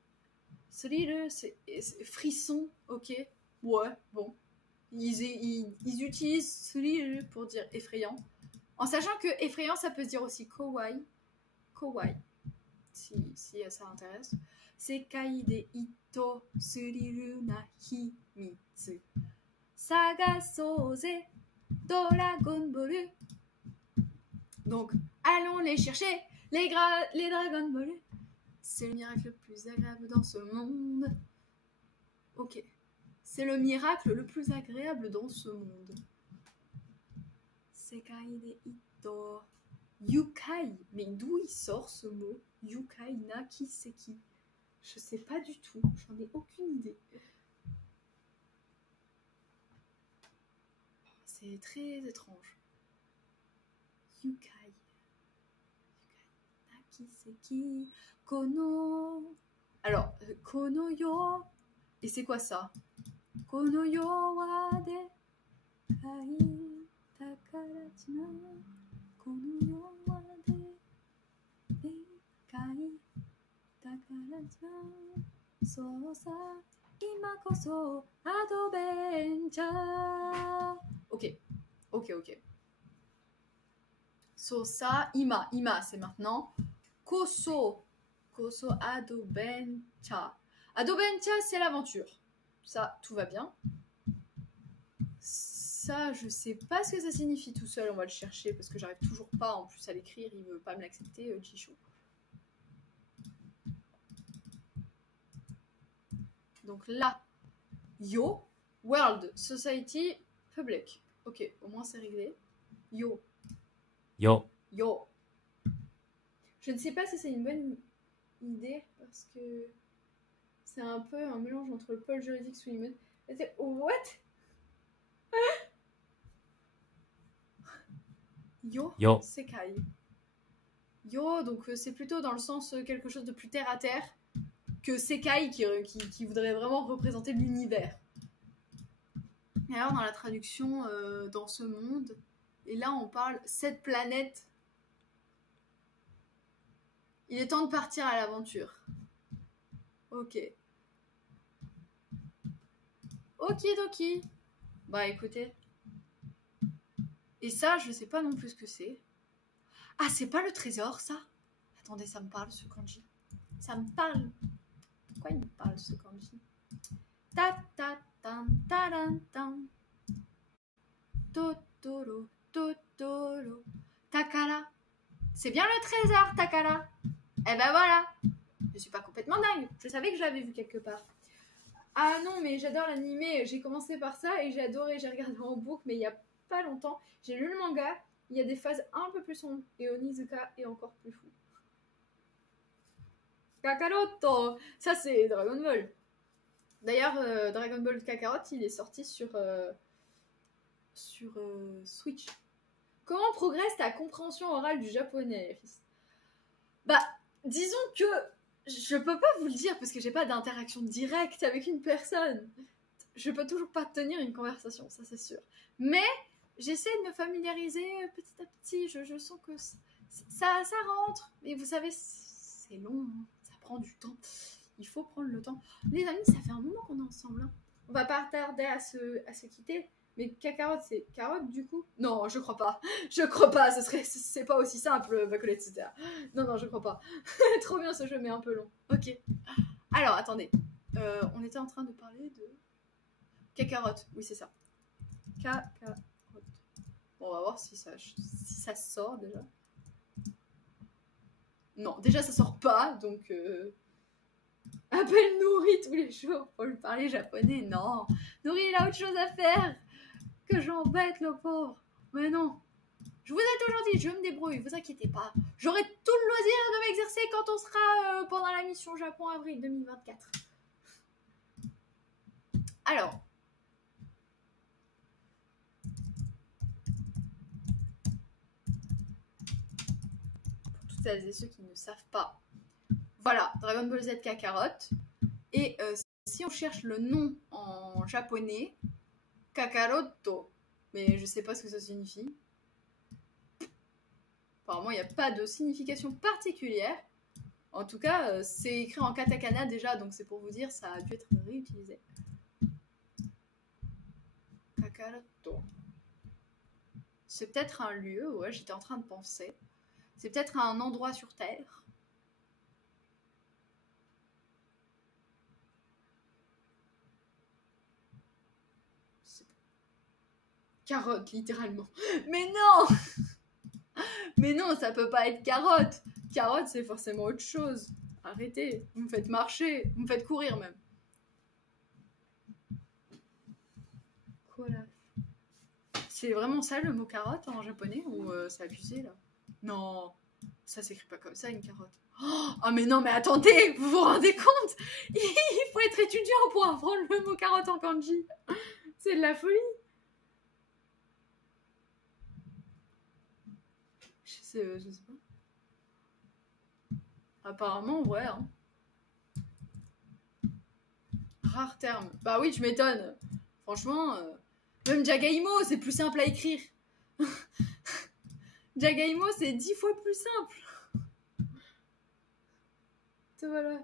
Suriru, c'est frisson. Ok. Ouais, bon. Ils utilisent Suriru pour dire effrayant. En sachant que effrayant, ça peut se dire aussi kawaii. Kawaii. Si ça intéresse. Sekai de ito suriru na himitsu. Sagasouze Dragon Ball. Donc, allons les chercher, les Dragon Ball. C'est le miracle le plus agréable dans ce monde. Ok. C'est le miracle le plus agréable dans ce monde. Sekai de ito. Yukai. Mais d'où il sort ce mot? Yukai na kiseki. Je sais pas du tout. J'en ai aucune idée. C'est très étrange. Yukai. Nakiseki. Kono. Alors, kono yo. Et c'est quoi ça? Kono yo wa de kai takarachina. Kono yo wa de kai takarachina. So sa ima koso adventure. Ok. So sa ima c'est maintenant. Koso adventure. Adventure, c'est l'aventure. Ça, tout va bien. Ça, je sais pas ce que ça signifie tout seul. On va le chercher parce que j'arrive toujours pas en plus à l'écrire. Il veut pas me l'accepter, Chicho. Donc là, Yo, World, Society, Public. Ok, au moins c'est réglé. Yo. Yo. Je ne sais pas si c'est une bonne idée parce que c'est un peu un mélange entre le pôle juridique Suleiman. What? Yo. Sekai. Yo, donc c'est plutôt dans le sens quelque chose de plus terre à terre que Sekai qui voudrait vraiment représenter l'univers. Et alors dans la traduction dans ce monde, et là on parle cette planète. Il est temps de partir à l'aventure. Ok. Okidoki. Bah écoutez. Et ça, je sais pas non plus ce que c'est. Ah, c'est pas le trésor, ça? Attendez, ça me parle ce kanji. Ça me parle. Pourquoi il me parle ce kanji? Ta ta tan taran tan. Totoro, Totoro. Takara. C'est bien le trésor, Takara. Eh ben voilà. Je suis pas complètement dingue. Je savais que je l'avais vu quelque part. Ah non, mais j'adore l'animé. J'ai commencé par ça et j'ai adoré. J'ai regardé en boucle, mais il y a pas longtemps. J'ai lu le manga. Il y a des phases un peu plus sombres. Et Onizuka est encore plus fou. Kakaroto. Ça, c'est Dragon Ball. D'ailleurs, Dragon Ball Kakarot, il est sorti sur Switch. Comment progresse ta compréhension orale du japonais, Iris? Bah, disons que je peux pas vous le dire parce que j'ai pas d'interaction directe avec une personne. Je peux toujours pas tenir une conversation, ça c'est sûr. Mais j'essaie de me familiariser petit à petit. Je sens que ça rentre. Et vous savez, c'est long, hein. Ça prend du temps. Il faut prendre le temps. Les amis, ça fait un moment qu'on est ensemble. Hein. On va pas tarder à se quitter. Mais cacarotte, c'est carotte du coup? Non, je crois pas. Je crois pas, c'est pas aussi simple, Bacolette, etc. Non, non, je crois pas. Trop bien ce jeu, mais un peu long. Ok. Alors, attendez. On était en train de parler de... Cacarotte, oui, c'est ça. Cacarotte. Bon, on va voir si ça sort déjà. Non, déjà ça sort pas, donc... Appelle Nourri tous les jours pour lui parler japonais. Non, Nourri, il a autre chose à faire que j'embête le pauvre. Mais non. Je vous aide aujourd'hui, je me débrouille, vous inquiétez pas. J'aurai tout le loisir de m'exercer quand on sera pendant la mission Japon avril 2024. Alors. Pour toutes celles et ceux qui ne savent pas. Voilà, Dragon Ball Z Kakarot. Et si on cherche le nom en japonais, Kakaroto. Mais je sais pas ce que ça signifie. Apparemment, il n'y a pas de signification particulière. En tout cas, c'est écrit en katakana déjà, donc c'est pour vous dire, ça a dû être réutilisé. Kakaroto. C'est peut-être un lieu, ouais, j'étais en train de penser. C'est peut-être un endroit sur Terre. Carotte, littéralement. Mais non! Mais non, ça peut pas être carotte. Carotte, c'est forcément autre chose. Arrêtez. Vous me faites marcher. Vous me faites courir, même. Quoi, là? C'est vraiment ça, le mot carotte, en japonais? Ou c'est abusé, là? Non. Ça s'écrit pas comme ça, une carotte. Oh, mais non, mais attendez! Vous vous rendez compte? Il faut être étudiant pour apprendre le mot carotte en kanji. C'est de la folie. Je sais pas. Apparemment, ouais. Hein. Rare terme. Bah oui, tu m'étonnes. Franchement, même Jagaimo, c'est plus simple à écrire. Jagaimo, c'est 10 fois plus simple. Te voilà.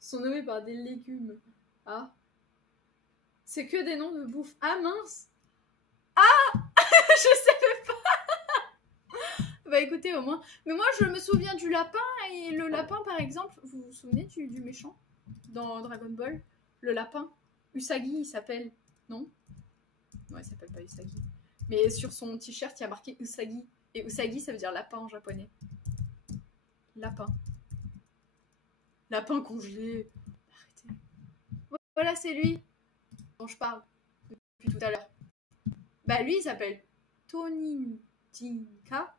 Ils sont nommés par des légumes. Ah. C'est que des noms de bouffe. Ah mince. Ah. Je savais pas. Bah écoutez, au moins. Mais moi, je me souviens du lapin. Et le lapin, par exemple, vous vous souvenez du méchant dans Dragon Ball? Le lapin. Usagi, il s'appelle. Non? Ouais, il s'appelle pas Usagi. Mais sur son t-shirt, il y a marqué Usagi. Et Usagi, ça veut dire lapin en japonais. Lapin. Lapin congelé. Arrêtez. Voilà, c'est lui dont je parle depuis tout à l'heure. Bah lui, il s'appelle Toninjinka.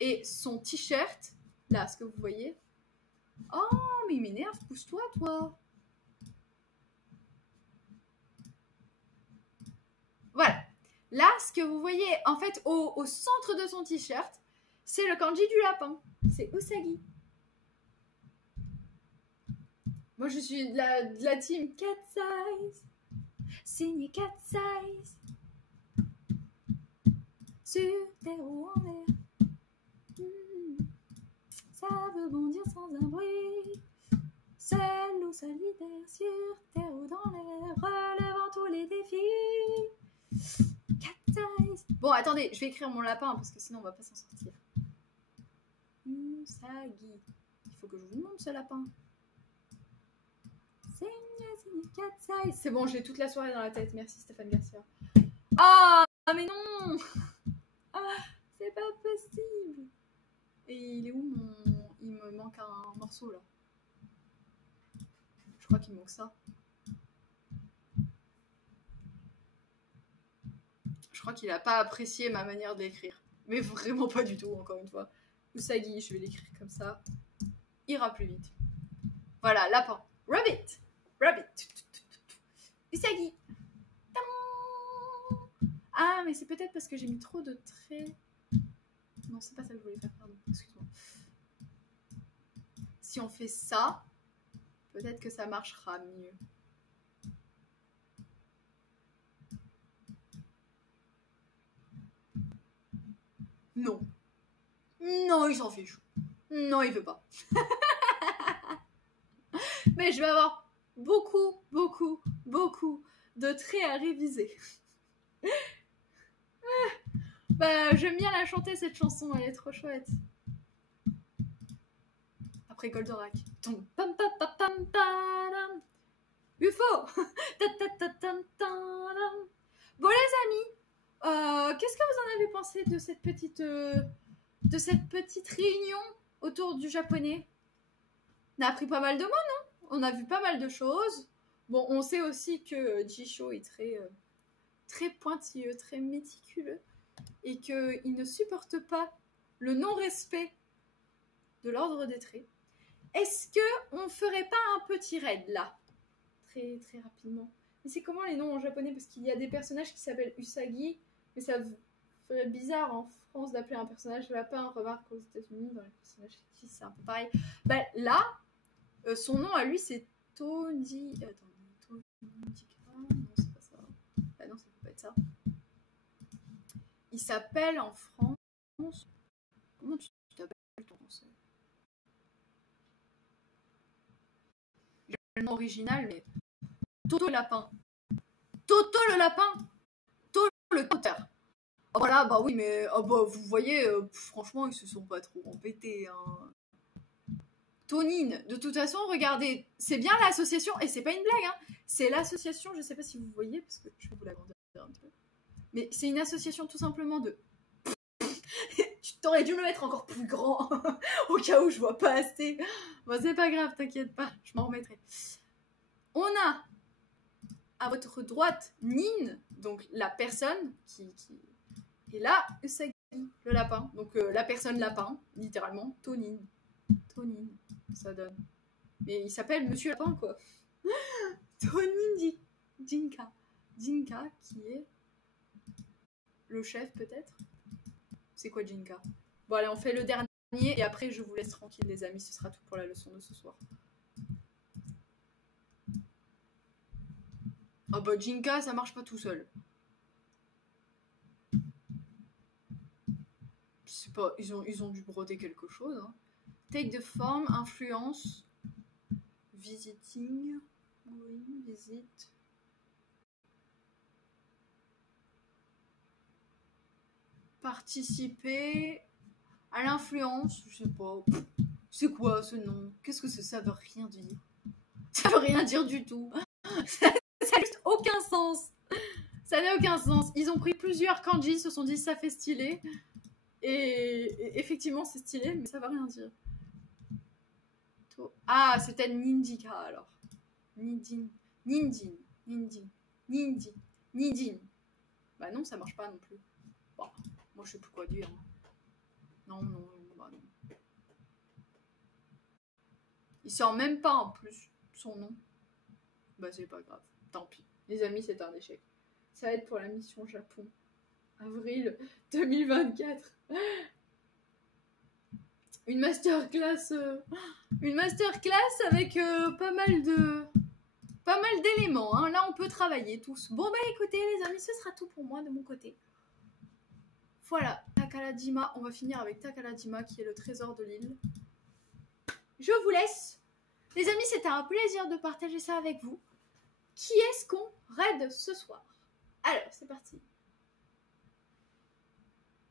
Et son t-shirt, là, ce que vous voyez. Oh, mais il m'énerve, pousse-toi, toi. Voilà. Là, ce que vous voyez, en fait, au centre de son t-shirt, c'est le kanji du lapin. C'est Usagi. Moi, je suis de la team Cat Size. Signé Cat Size. Sur terre ou en l'air. Ça veut bondir sans un bruit. Seul ou solitaire, sur terre ou dans l'air, relevant tous les défis. Cat Size. Bon, attendez, je vais écrire mon lapin parce que sinon on va pas s'en sortir. Usagi. Il faut que je vous montre ce lapin. C'est bon, j'ai toute la soirée dans la tête. Merci Stéphane Garcia. Ah, mais non. Ah, c'est pas possible. Et il est où mon... Il me manque un morceau là. Je crois qu'il me manque ça. Je crois qu'il a pas apprécié ma manière d'écrire. Mais vraiment pas du tout, encore une fois. Usagi, je vais l'écrire comme ça. Ira plus vite. Voilà, lapin. Rabbit. Rabbit. Usagi. Ah, mais c'est peut-être parce que j'ai mis trop de traits. Non, c'est pas ça que je voulais faire, pardon. Excuse-moi. Si on fait ça, peut-être que ça marchera mieux. Non. Non, il s'en fiche. Non, il veut pas. Mais je vais avoir beaucoup, beaucoup, beaucoup de traits à réviser. Bah, j'aime bien la chanter cette chanson, elle est trop chouette. Après Goldorak. Tom pam pam pam pam pam. UFO. Bon les amis, qu'est-ce que vous en avez pensé de cette petite réunion autour du japonais? On a appris pas mal de mots, non? On a vu pas mal de choses. Bon, on sait aussi que Jisho est très pointilleux, très méticuleux, et qu'il ne supporte pas le non-respect de l'ordre des traits. Est-ce qu'on ferait pas un petit raid là? Très très rapidement. Mais c'est comment les noms en japonais? Parce qu'il y a des personnages qui s'appellent Usagi, mais ça ferait bizarre en France d'appeler un personnage lapin. Remarque aux États-Unis, dans les personnages fictifs, c'est un peu pareil. Bah là, son nom à lui c'est Tony. Attends, non, c'est pas ça. Ah non, ça peut pas être ça. Il s'appelle en France. Comment tu t'appelles ton français? J'ai le nom original, mais Toto le lapin. Toto le lapin. Toto le auteur. Ah, voilà, bah oui, mais bah, vous voyez, franchement, ils se sont pas trop embêtés. Hein. Tonine, de toute façon, regardez, c'est bien l'association, et c'est pas une blague, hein, c'est l'association, je sais pas si vous voyez, parce que je vais vous l'agrandir un peu, mais c'est une association tout simplement de... Tu t'aurais dû me mettre encore plus grand, au cas où je vois pas assez. Bon, c'est pas grave, t'inquiète pas, je m'en remettrai. On a à votre droite Nin, donc la personne qui... Et là, Usagi, le lapin. Donc la personne lapin, littéralement, Tonine. Tonine, ça donne. Mais il s'appelle Monsieur Lapin, quoi. Tonine Jinka. Jinka, qui est le chef, peut-être? C'est quoi Jinka? Bon, allez, on fait le dernier, et après, je vous laisse tranquille, les amis. Ce sera tout pour la leçon de ce soir. Ah bah, Jinka, ça marche pas tout seul. Je sais pas, ils ont dû broder quelque chose. Hein. Take the form, influence, visiting, oui, visite. Participer à l'influence, je sais pas. C'est quoi ce nom? Qu'est-ce que c'est? Ça veut rien dire. Ça veut rien dire du tout. Ça n'a juste aucun sens. Ça n'a aucun sens. Ils ont pris plusieurs kanji, se sont dit ça fait stylé. Et effectivement, c'est stylé, mais ça veut rien dire. Ah, c'est peut-être Ninjika alors. Nindin. Bah non, ça marche pas non plus. Bon, moi je sais plus quoi dire. Non, bah non. Il sort même pas en plus son nom. Bah c'est pas grave. Tant pis. Les amis, c'est un échec. Ça va être pour la mission Japon. Avril 2024. Une masterclass avec pas mal d'éléments. Hein. Là, on peut travailler tous. Bon, bah écoutez, les amis, ce sera tout pour moi de mon côté. Voilà, Takara-jima. On va finir avec Takara-jima, qui est le trésor de l'île. Je vous laisse. Les amis, c'était un plaisir de partager ça avec vous. Qui est-ce qu'on raid ce soir? Alors, c'est parti.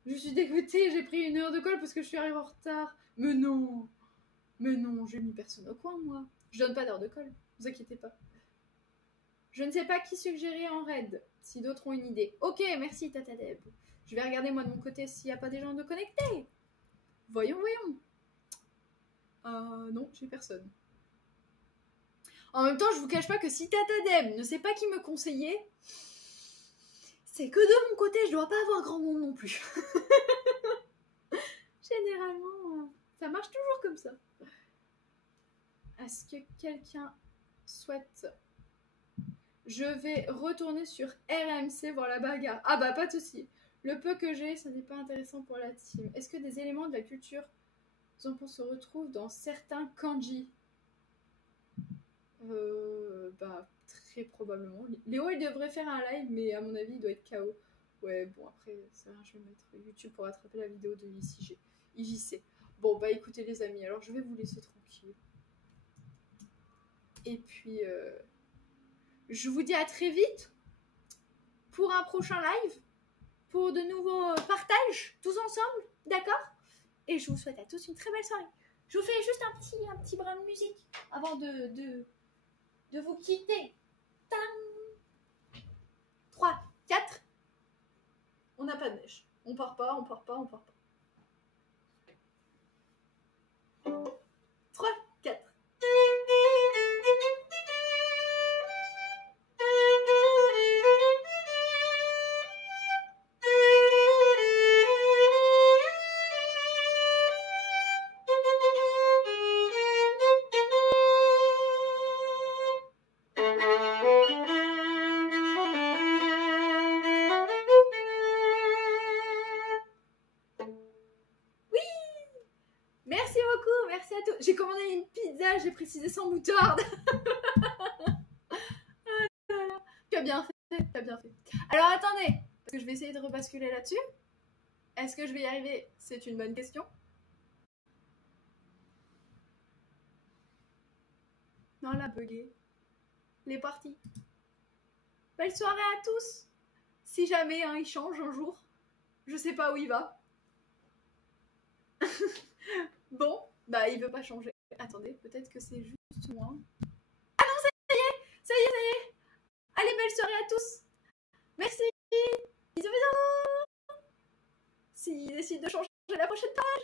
Je suis dégoûtée, j'ai pris 1 heure de colle parce que je suis arrivée en retard. Mais non, j'ai mis personne au coin, moi. Je donne pas d'heure de colle, vous inquiétez pas. Je ne sais pas qui suggérer en raid, si d'autres ont une idée. Ok, merci Tata Deb. Je vais regarder moi de mon côté s'il n'y a pas des gens de connectés. Voyons. Non, j'ai personne. En même temps, je vous cache pas que si Tata Deb ne sait pas qui me conseiller, c'est que de mon côté, je dois pas avoir grand monde non plus. Généralement, ça marche toujours comme ça. Est-ce que quelqu'un souhaite... Je vais retourner sur RMC voir la bagarre. Ah bah pas de soucis. Le peu que j'ai, ce n'est pas intéressant pour la team. Est-ce que des éléments de la culture Zampo se retrouvent dans certains kanji? Bah très probablement. Léo il devrait faire un live, mais à mon avis il doit être KO. Ouais bon après c'est rien, je vais mettre YouTube pour attraper la vidéo de IJC. Bon bah écoutez les amis, alors je vais vous laisser tranquille. Et puis, je vous dis à très vite pour un prochain live, pour de nouveaux partages, tous ensemble, d'accord? Et je vous souhaite à tous une très belle soirée. Je vous fais juste un petit brin de musique avant de vous quitter. 3, 4. On n'a pas de neige. On part pas, on part pas, on part pas. 3, 4. Merci beaucoup, merci à tous. J'ai commandé une pizza, j'ai précisé sans moutarde. Tu as bien fait, tu as bien fait. Alors attendez, parce que je vais essayer de rebasculer là-dessus. Est-ce que je vais y arriver? C'est une bonne question. Non, elle a bugué. Il est parti. Belle soirée à tous. Si jamais il change un jour, je sais pas où il va. Bon, bah il veut pas changer. Attendez, peut-être que c'est juste moi. Ah non, ça y est, ça y est, ça y est. Allez, belle soirée à tous. Merci. Bisous, bisous. S'il décide de changer la prochaine page,